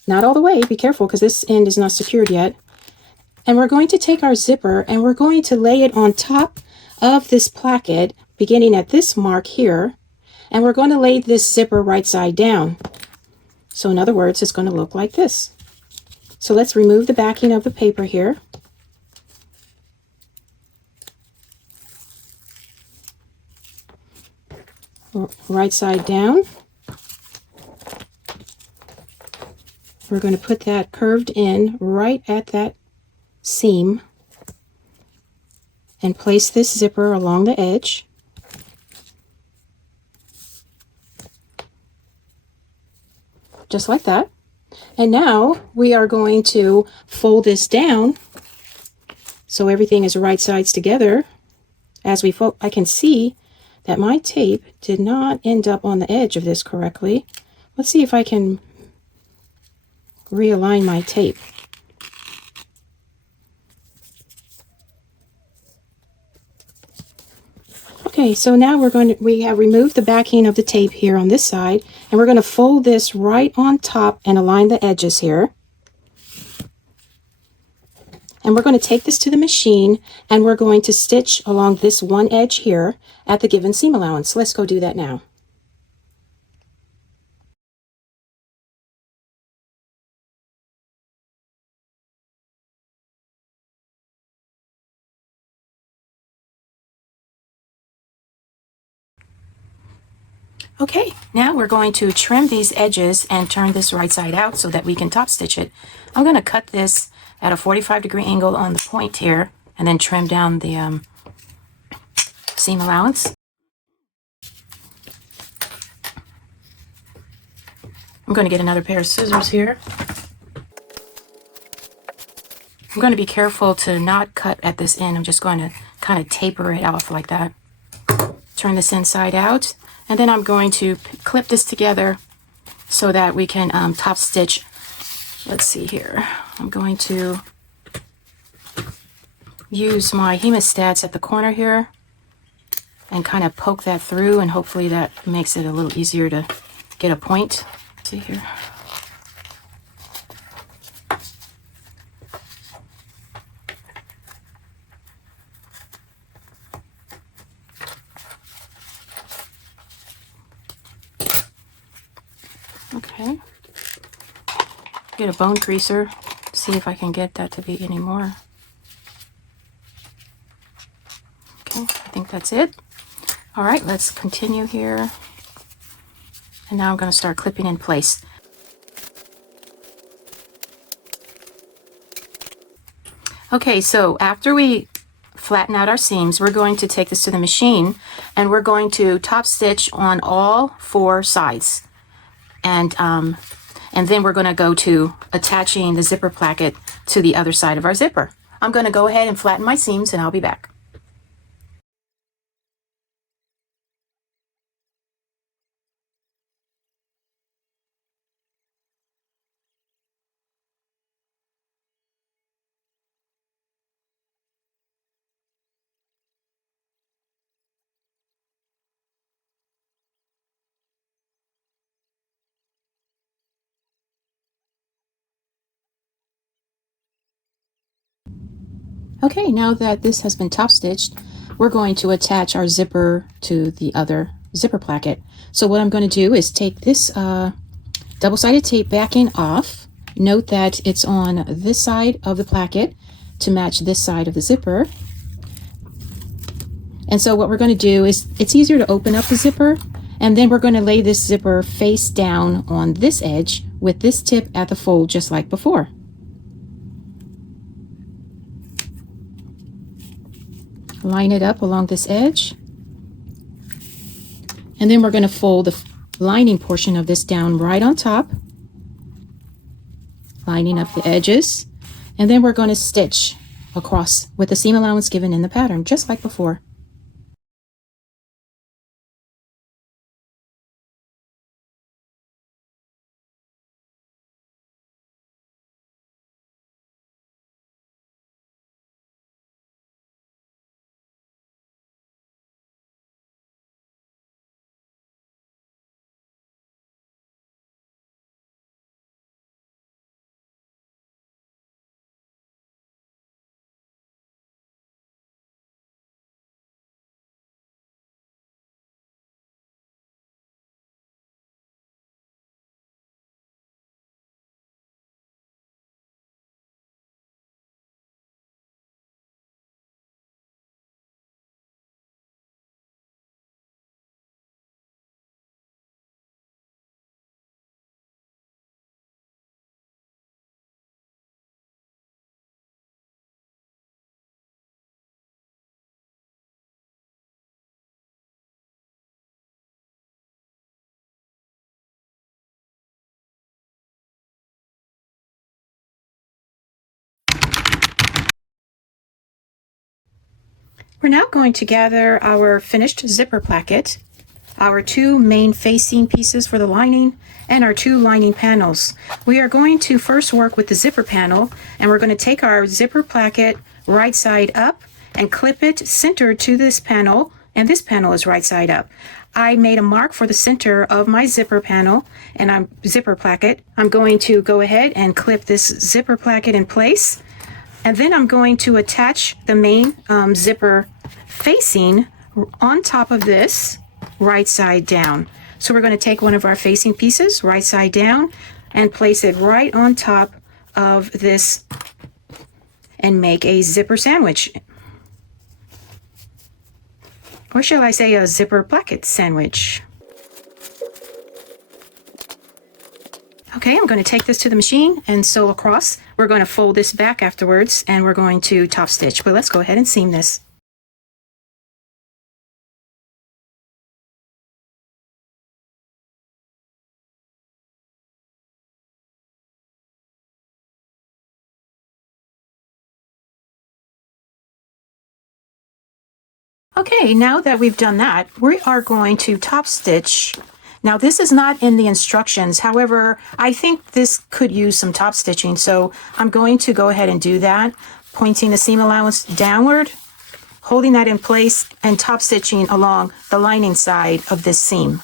not all the way, be careful because this end is not secured yet, and we're going to take our zipper and we're going to lay it on top of this placket, beginning at this mark here, and we're going to lay this zipper right side down. So in other words, it's going to look like this. So let's remove the backing of the paper here. Right side down. We're going to put that curved in right at that seam and place this zipper along the edge. Just like that. And now we are going to fold this down so everything is right sides together. As we fold, I can see that my tape did not end up on the edge of this correctly. Let's see if I can realign my tape. Okay, so now we have removed the backing of the tape here on this side, and we're going to fold this right on top and align the edges here. And we're going to take this to the machine and we're going to stitch along this one edge here at the given seam allowance. Let's go do that now. Okay, now we're going to trim these edges and turn this right side out so that we can top stitch it. I'm going to cut this at a 45-degree angle on the point here and then trim down the seam allowance. I'm going to get another pair of scissors here. I'm going to be careful to not cut at this end. I'm just going to kind of taper it off like that. Turn this inside out. And then I'm going to clip this together so that we can top stitch. Let's see here. I'm going to use my hemostats at the corner here and kind of poke that through, and hopefully that makes it a little easier to get a point. Let's see here. Okay. Get a bone creaser, see if I can get that to be any more. Okay, I think that's it. All right, let's continue here. And now I'm going to start clipping in place. Okay, so after we flatten out our seams, we're going to take this to the machine and we're going to top stitch on all 4 sides. And then we're going to go to attaching the zipper placket to the other side of our zipper. I'm going to go ahead and flatten my seams and I'll be back. Okay, now that this has been top stitched, we're going to attach our zipper to the other zipper placket. So what I'm going to do is take this double-sided tape backing off. Note that it's on this side of the placket to match this side of the zipper. And so what we're going to do is, it's easier to open up the zipper, and then we're going to lay this zipper face down on this edge with this tip at the fold just like before. Line it up along this edge, and then we're going to fold the lining portion of this down right on top, lining up the edges, and then we're going to stitch across with the seam allowance given in the pattern just like before. We're now going to gather our finished zipper placket, our 2 main facing pieces for the lining, and our 2 lining panels. We are going to first work with the zipper panel, and we're going to take our zipper placket right side up and clip it centered to this panel, and this panel is right side up. I made a mark for the center of my zipper panel and zipper placket. I'm going to go ahead and clip this zipper placket in place. And then I'm going to attach the main zipper facing on top of this, right side down. So we're going to take one of our facing pieces, right side down, and place it right on top of this and make a zipper sandwich. Or shall I say a zipper placket sandwich? Okay, I'm going to take this to the machine and sew across. We're going to fold this back afterwards and we're going to top stitch. But let's go ahead and seam this. Okay, now that we've done that, we are going to top stitch. Now this is not in the instructions, however, I think this could use some top stitching, so I'm going to go ahead and do that. pointing the seam allowance downward, holding that in place, and top stitching along the lining side of this seam.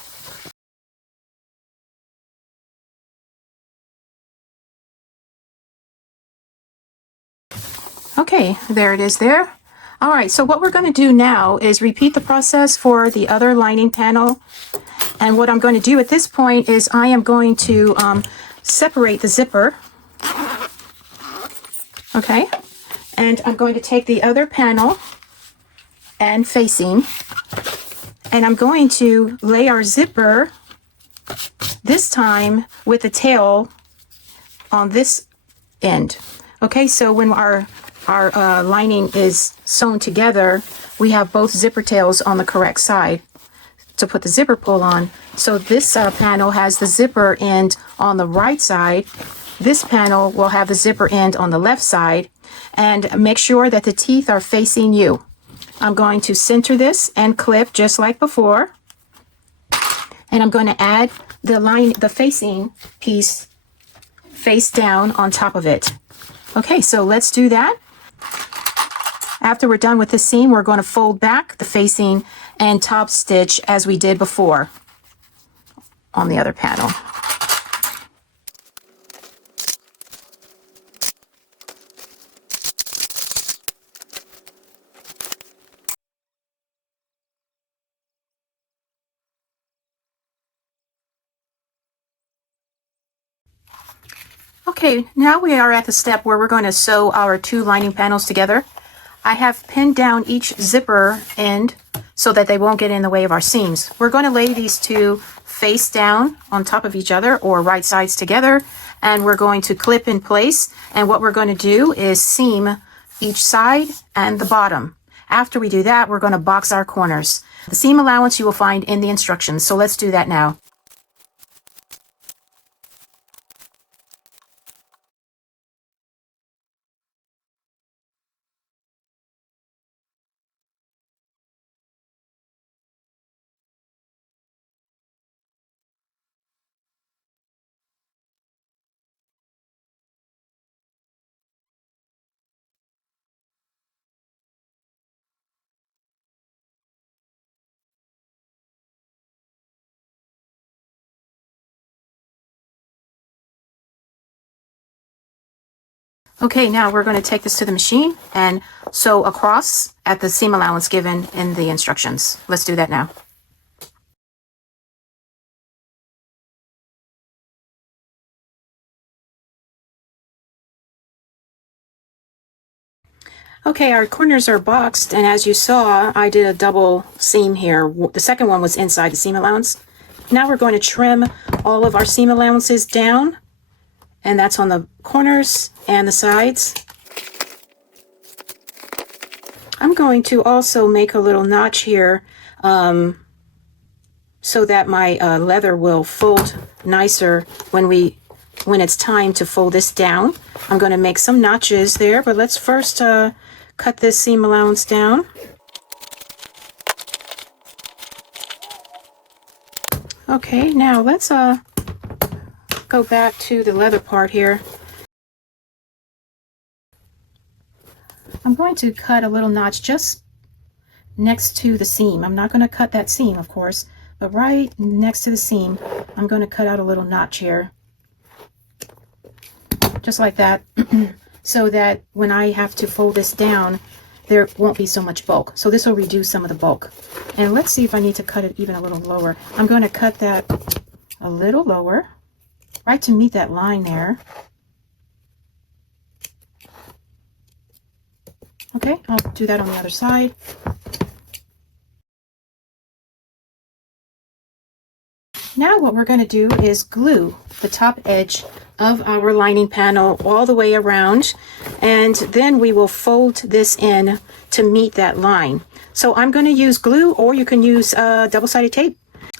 Okay, there it is there. All right, so what we're going to do now is repeat the process for the other lining panel. And what I'm going to do at this point is I am going to separate the zipper. Okay, and I'm going to take the other panel and facing, and I'm going to lay our zipper this time with the tail on this end. Okay, so when our lining is sewn together, we have both zipper tails on the correct side to put the zipper pull on. So this panel has the zipper end on the right side. This panel will have the zipper end on the left side, and make sure that the teeth are facing you. I'm going to center this and clip just like before, and I'm going to add the facing piece face down on top of it. Okay, so let's do that. After we're done with the seam, we're going to fold back the facing and top stitch as we did before on the other panel. Okay, now we are at the step where we're going to sew our two lining panels together. I have pinned down each zipper end so that they won't get in the way of our seams. We're going to lay these two face down on top of each other, or right sides together, and we're going to clip in place. And what we're going to do is seam each side and the bottom. After we do that, we're going to box our corners. The seam allowance you will find in the instructions, so let's do that now. Okay, now we're going to take this to the machine and sew across at the seam allowance given in the instructions. Let's do that now. Okay, our corners are boxed, and as you saw, I did a double seam here. The second one was inside the seam allowance. Now we're going to trim all of our seam allowances down, and that's on the corners and the sides. I'm going to also make a little notch here so that my leather will fold nicer when it's time to fold this down. I'm going to make some notches there, but let's first cut this seam allowance down. Okay, now let's go back to the leather part here. I'm going to cut a little notch just next to the seam. I'm not going to cut that seam, of course, but right next to the seam, I'm going to cut out a little notch here. Just like that, so that when I have to fold this down, there won't be so much bulk. So this will reduce some of the bulk. And let's see if I need to cut it even a little lower. I'm going to cut that a little lower, right to meet that line there. Okay, I'll do that on the other side. Now what we're going to do is glue the top edge of our lining panel all the way around, and then we will fold this in to meet that line. So I'm going to use glue, or you can use double-sided tape.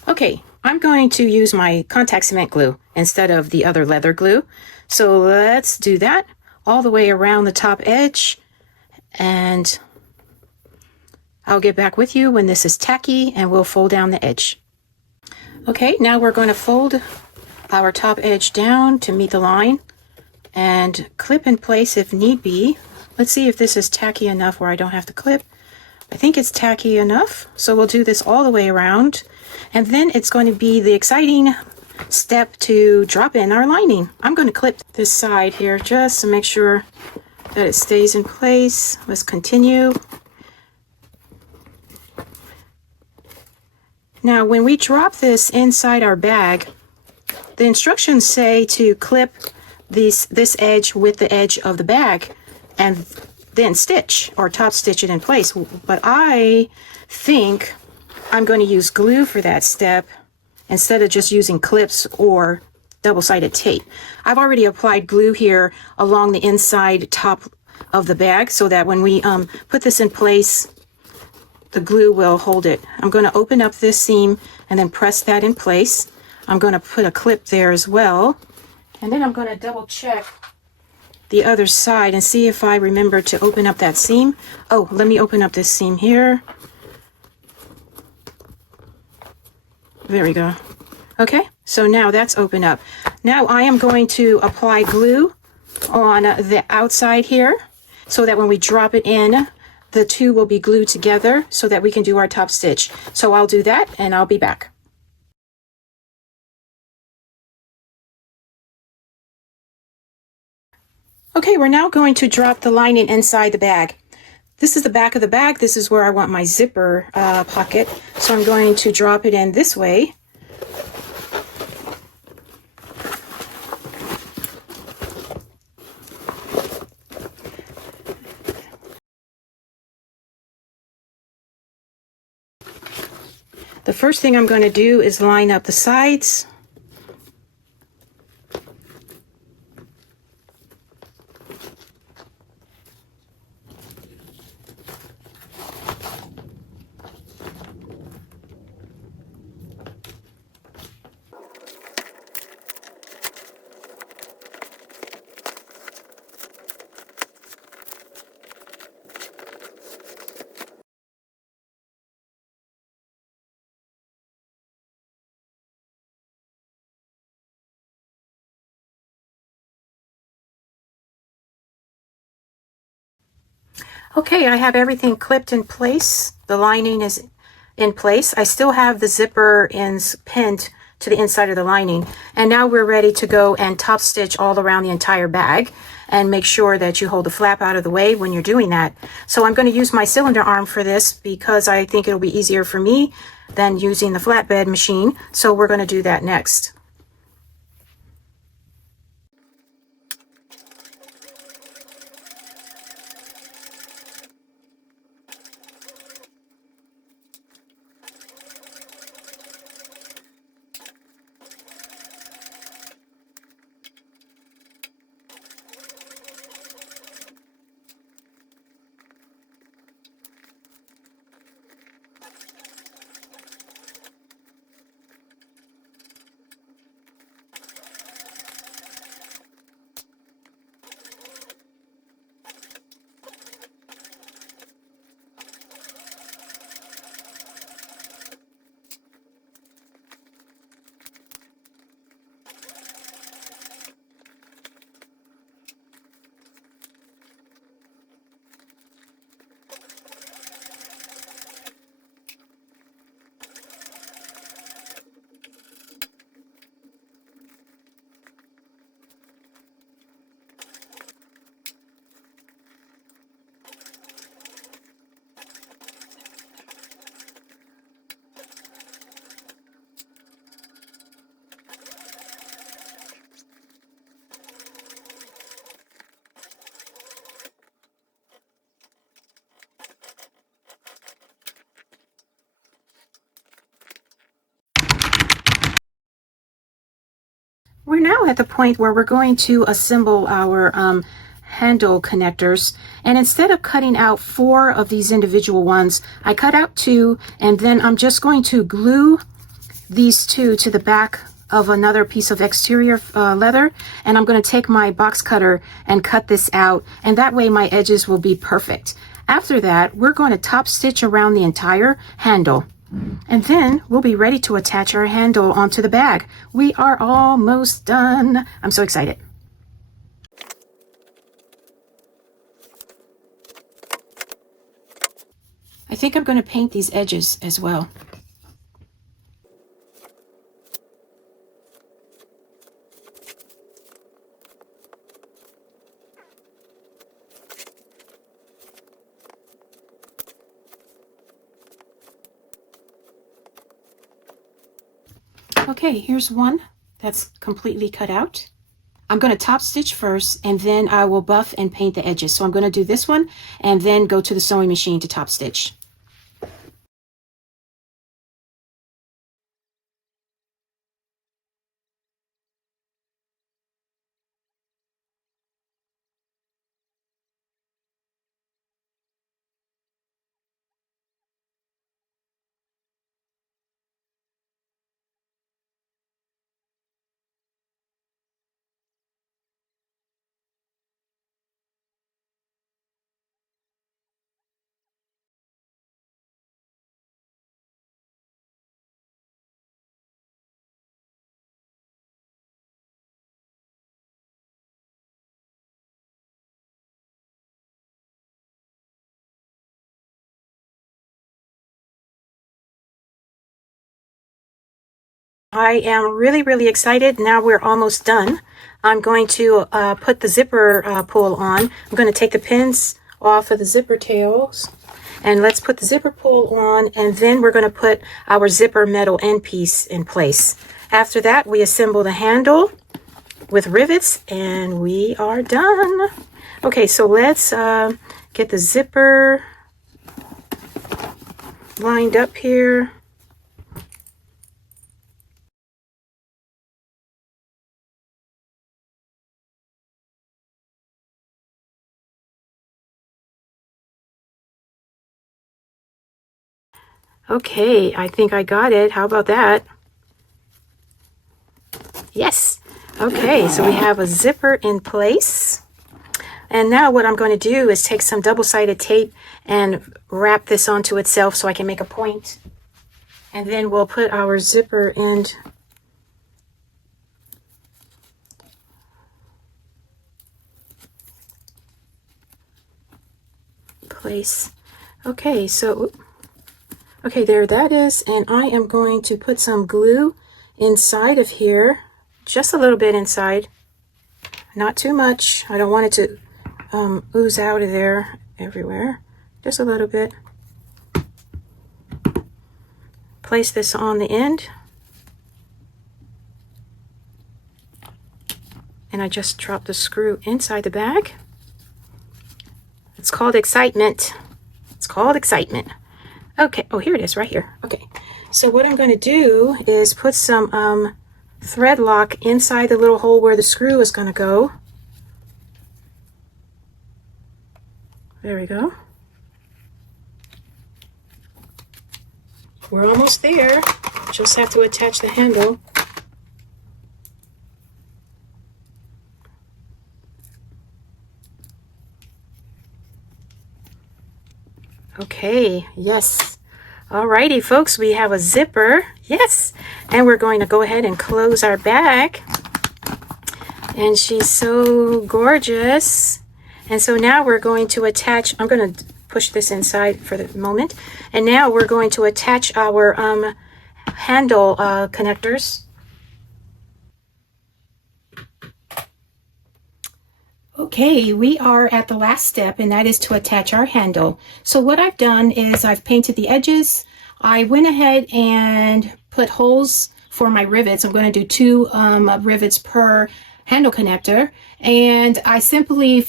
Okay, I'm going to use my contact cement glue instead of the other leather glue. So let's do that all the way around the top edge, and I'll get back with you when this is tacky and we'll fold down the edge. Okay, now we're going to fold our top edge down to meet the line and clip in place if need be. Let's see if this is tacky enough where I don't have to clip. I think it's tacky enough. So we'll do this all the way around. And then it's going to be the exciting step to drop in our lining. I'm going to clip this side here just to make sure that it stays in place. Let's continue. Now, when we drop this inside our bag, the instructions say to clip this edge with the edge of the bag and then stitch or top stitch it in place. But I think I'm going to use glue for that step instead of just using clips or double-sided tape. I've already applied glue here along the inside top of the bag so that when we put this in place, the glue will hold it. I'm going to open up this seam and then press that in place. I'm going to put a clip there as well. And then I'm going to double check the other side and see if I remember to open up that seam. Oh, let me open up this seam here. There we go. Okay, so now that's open up. Now I am going to apply glue on the outside here so that when we drop it in, the two will be glued together so that we can do our top stitch. So I'll do that and I'll be back. Okay, we're now going to drop the lining inside the bag. This is the back of the bag. This is where I want my zipper pocket. So I'm going to drop it in this way. The first thing I'm going to do is line up the sides. Okay, I have everything clipped in place. The lining is in place. I still have the zipper ends pinned to the inside of the lining. And now we're ready to go and top stitch all around the entire bag and make sure that you hold the flap out of the way when you're doing that. So I'm going to use my cylinder arm for this because I think it'll be easier for me than using the flatbed machine. So we're going to do that next. We're now at the point where we're going to assemble our handle connectors, and instead of cutting out 4 of these individual ones, I cut out 2, and then I'm just going to glue these 2 to the back of another piece of exterior leather, and I'm going to take my box cutter and cut this out, and that way my edges will be perfect. After that, we're going to top stitch around the entire handle. And then we'll be ready to attach our handle onto the bag. We are almost done. I'm so excited. I think I'm going to paint these edges as well. Okay, here's one that's completely cut out. I'm going to top stitch first, and then I will buff and paint the edges. So I'm going to do this one and then go to the sewing machine to top stitch. I am really excited. Now we're almost done. I'm going to put the zipper pull on. I'm going to take the pins off of the zipper tails, and let's put the zipper pull on, and then we're going to put our zipper metal end piece in place. After that, we assemble the handle with rivets, and we are done. Okay, so let's get the zipper lined up here. Okay, I think I got it. How about that? Yes. Okay, so we have a zipper in place. And now what I'm going to do is take some double-sided tape and wrap this onto itself so I can make a point. And then we'll put our zipper in place. Okay, so okay, there that is, and I am going to put some glue inside of here, just a little bit inside, not too much. I don't want it to ooze out of there everywhere, just a little bit. Place this on the end, and I just dropped the screw inside the bag. It's called excitement. It's called excitement. Okay, oh, here it is right here. Okay, so what I'm going to do is put some thread lock inside the little hole where the screw is going to go. There we go. We're almost there. Just have to attach the handle. Okay, yes. Alrighty, folks, we have a zipper. Yes, and we're going to go ahead and close our bag. And she's so gorgeous. And so now we're going to attach, I'm going to push this inside for the moment. And now we're going to attach our handle connectors. Okay, we are at the last step, and that is to attach our handle. So what I've done is I've painted the edges. I went ahead and put holes for my rivets. I'm going to do 2 rivets per handle connector, and I simply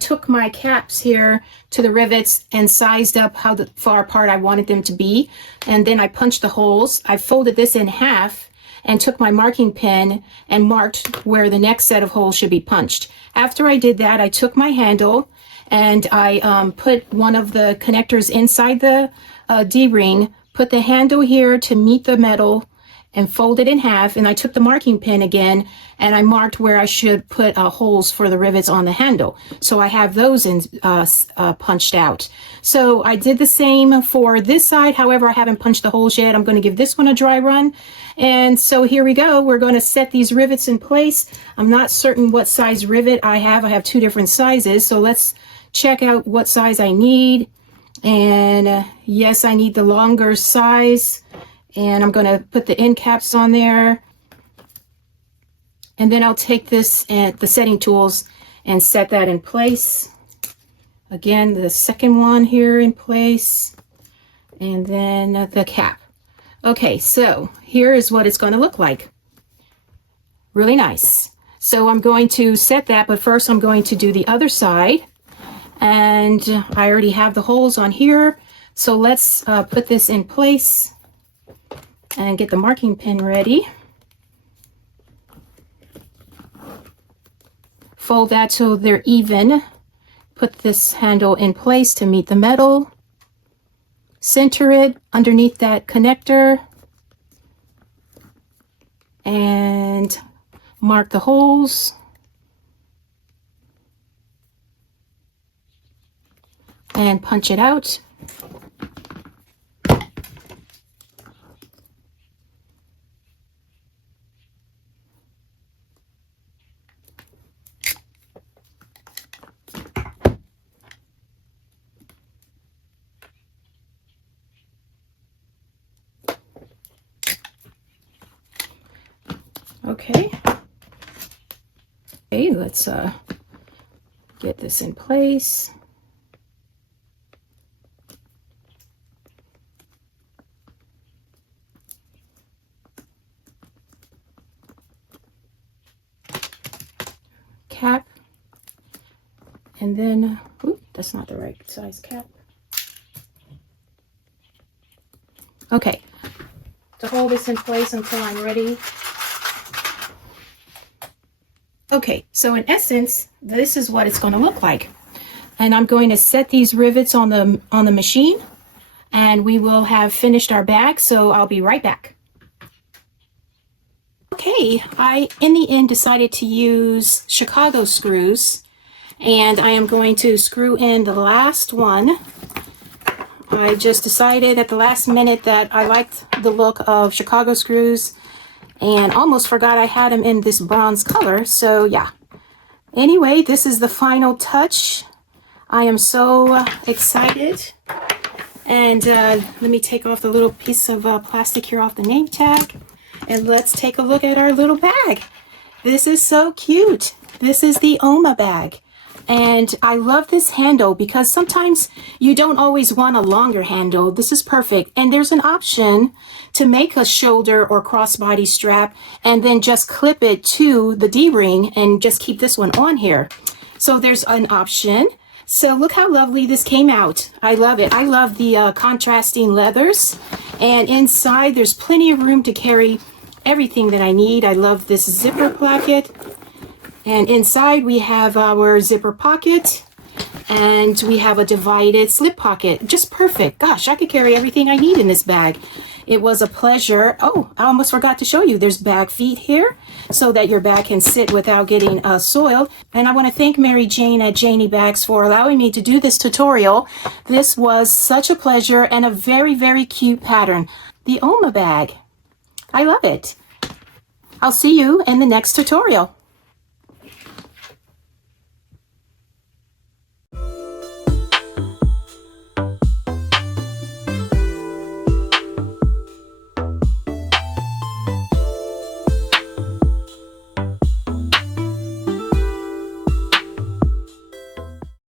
took my caps here to the rivets and sized up how far apart I wanted them to be, and then I punched the holes. I folded this in half and took my marking pen and marked where the next set of holes should be punched. After I did that, I took my handle and I put one of the connectors inside the D-ring, put the handle here to meet the metal, and fold it in half, and I took the marking pen again and I marked where I should put holes for the rivets on the handle. So I have those in, punched out. So I did the same for this side. However, I haven't punched the holes yet. I'm going to give this one a dry run. And so here we go. We're going to set these rivets in place. I'm not certain what size rivet I have. I have 2 different sizes. So let's check out what size I need. And yes, I need the longer size, and I'm going to put the end caps on there. And then I'll take this and the setting tools and set that in place. Again, the second one here in place, and then the cap. Okay, so here is what it's going to look like. Really nice. So I'm going to set that, but first I'm going to do the other side. And I already have the holes on here. So let's put this in place and get the marking pin ready. Fold that so they're even. Put this handle in place to meet the metal. Center it underneath that connector. And mark the holes. And punch it out. Okay. Okay, let's get this in place. Cap, and then that's not the right size cap. Okay, to hold this in place until I'm ready. Okay, so in essence, this is what it's going to look like, and I'm going to set these rivets on the machine, and we will have finished our bag. So I'll be right back. Okay, I in the end decided to use Chicago screws, and I am going to screw in the last one. I just decided at the last minute that I liked the look of Chicago screws and almost forgot I had them in this bronze color. So yeah, anyway, this is the final touch. I am so excited. And let me take off the little piece of plastic here off the name tag. And let's take a look at our little bag. This is so cute. This is the Oma bag. And I love this handle because sometimes you don't always want a longer handle. This is perfect. And there's an option to make a shoulder or crossbody strap and then just clip it to the D-ring and just keep this one on here. So there's an option. So look how lovely this came out. I love it. I love the contrasting leathers. And inside there's plenty of room to carry everything that I need. I love this zipper placket. And inside we have our zipper pocket, and we have a divided slip pocket. Just perfect. Gosh, I could carry everything I need in this bag. It was a pleasure. Oh, I almost forgot to show you. There's bag feet here so that your bag can sit without getting soiled. And I want to thank Mary Jane at Janie Bags for allowing me to do this tutorial. This was such a pleasure and a very, very cute pattern. The Oma bag. I love it. I'll see you in the next tutorial.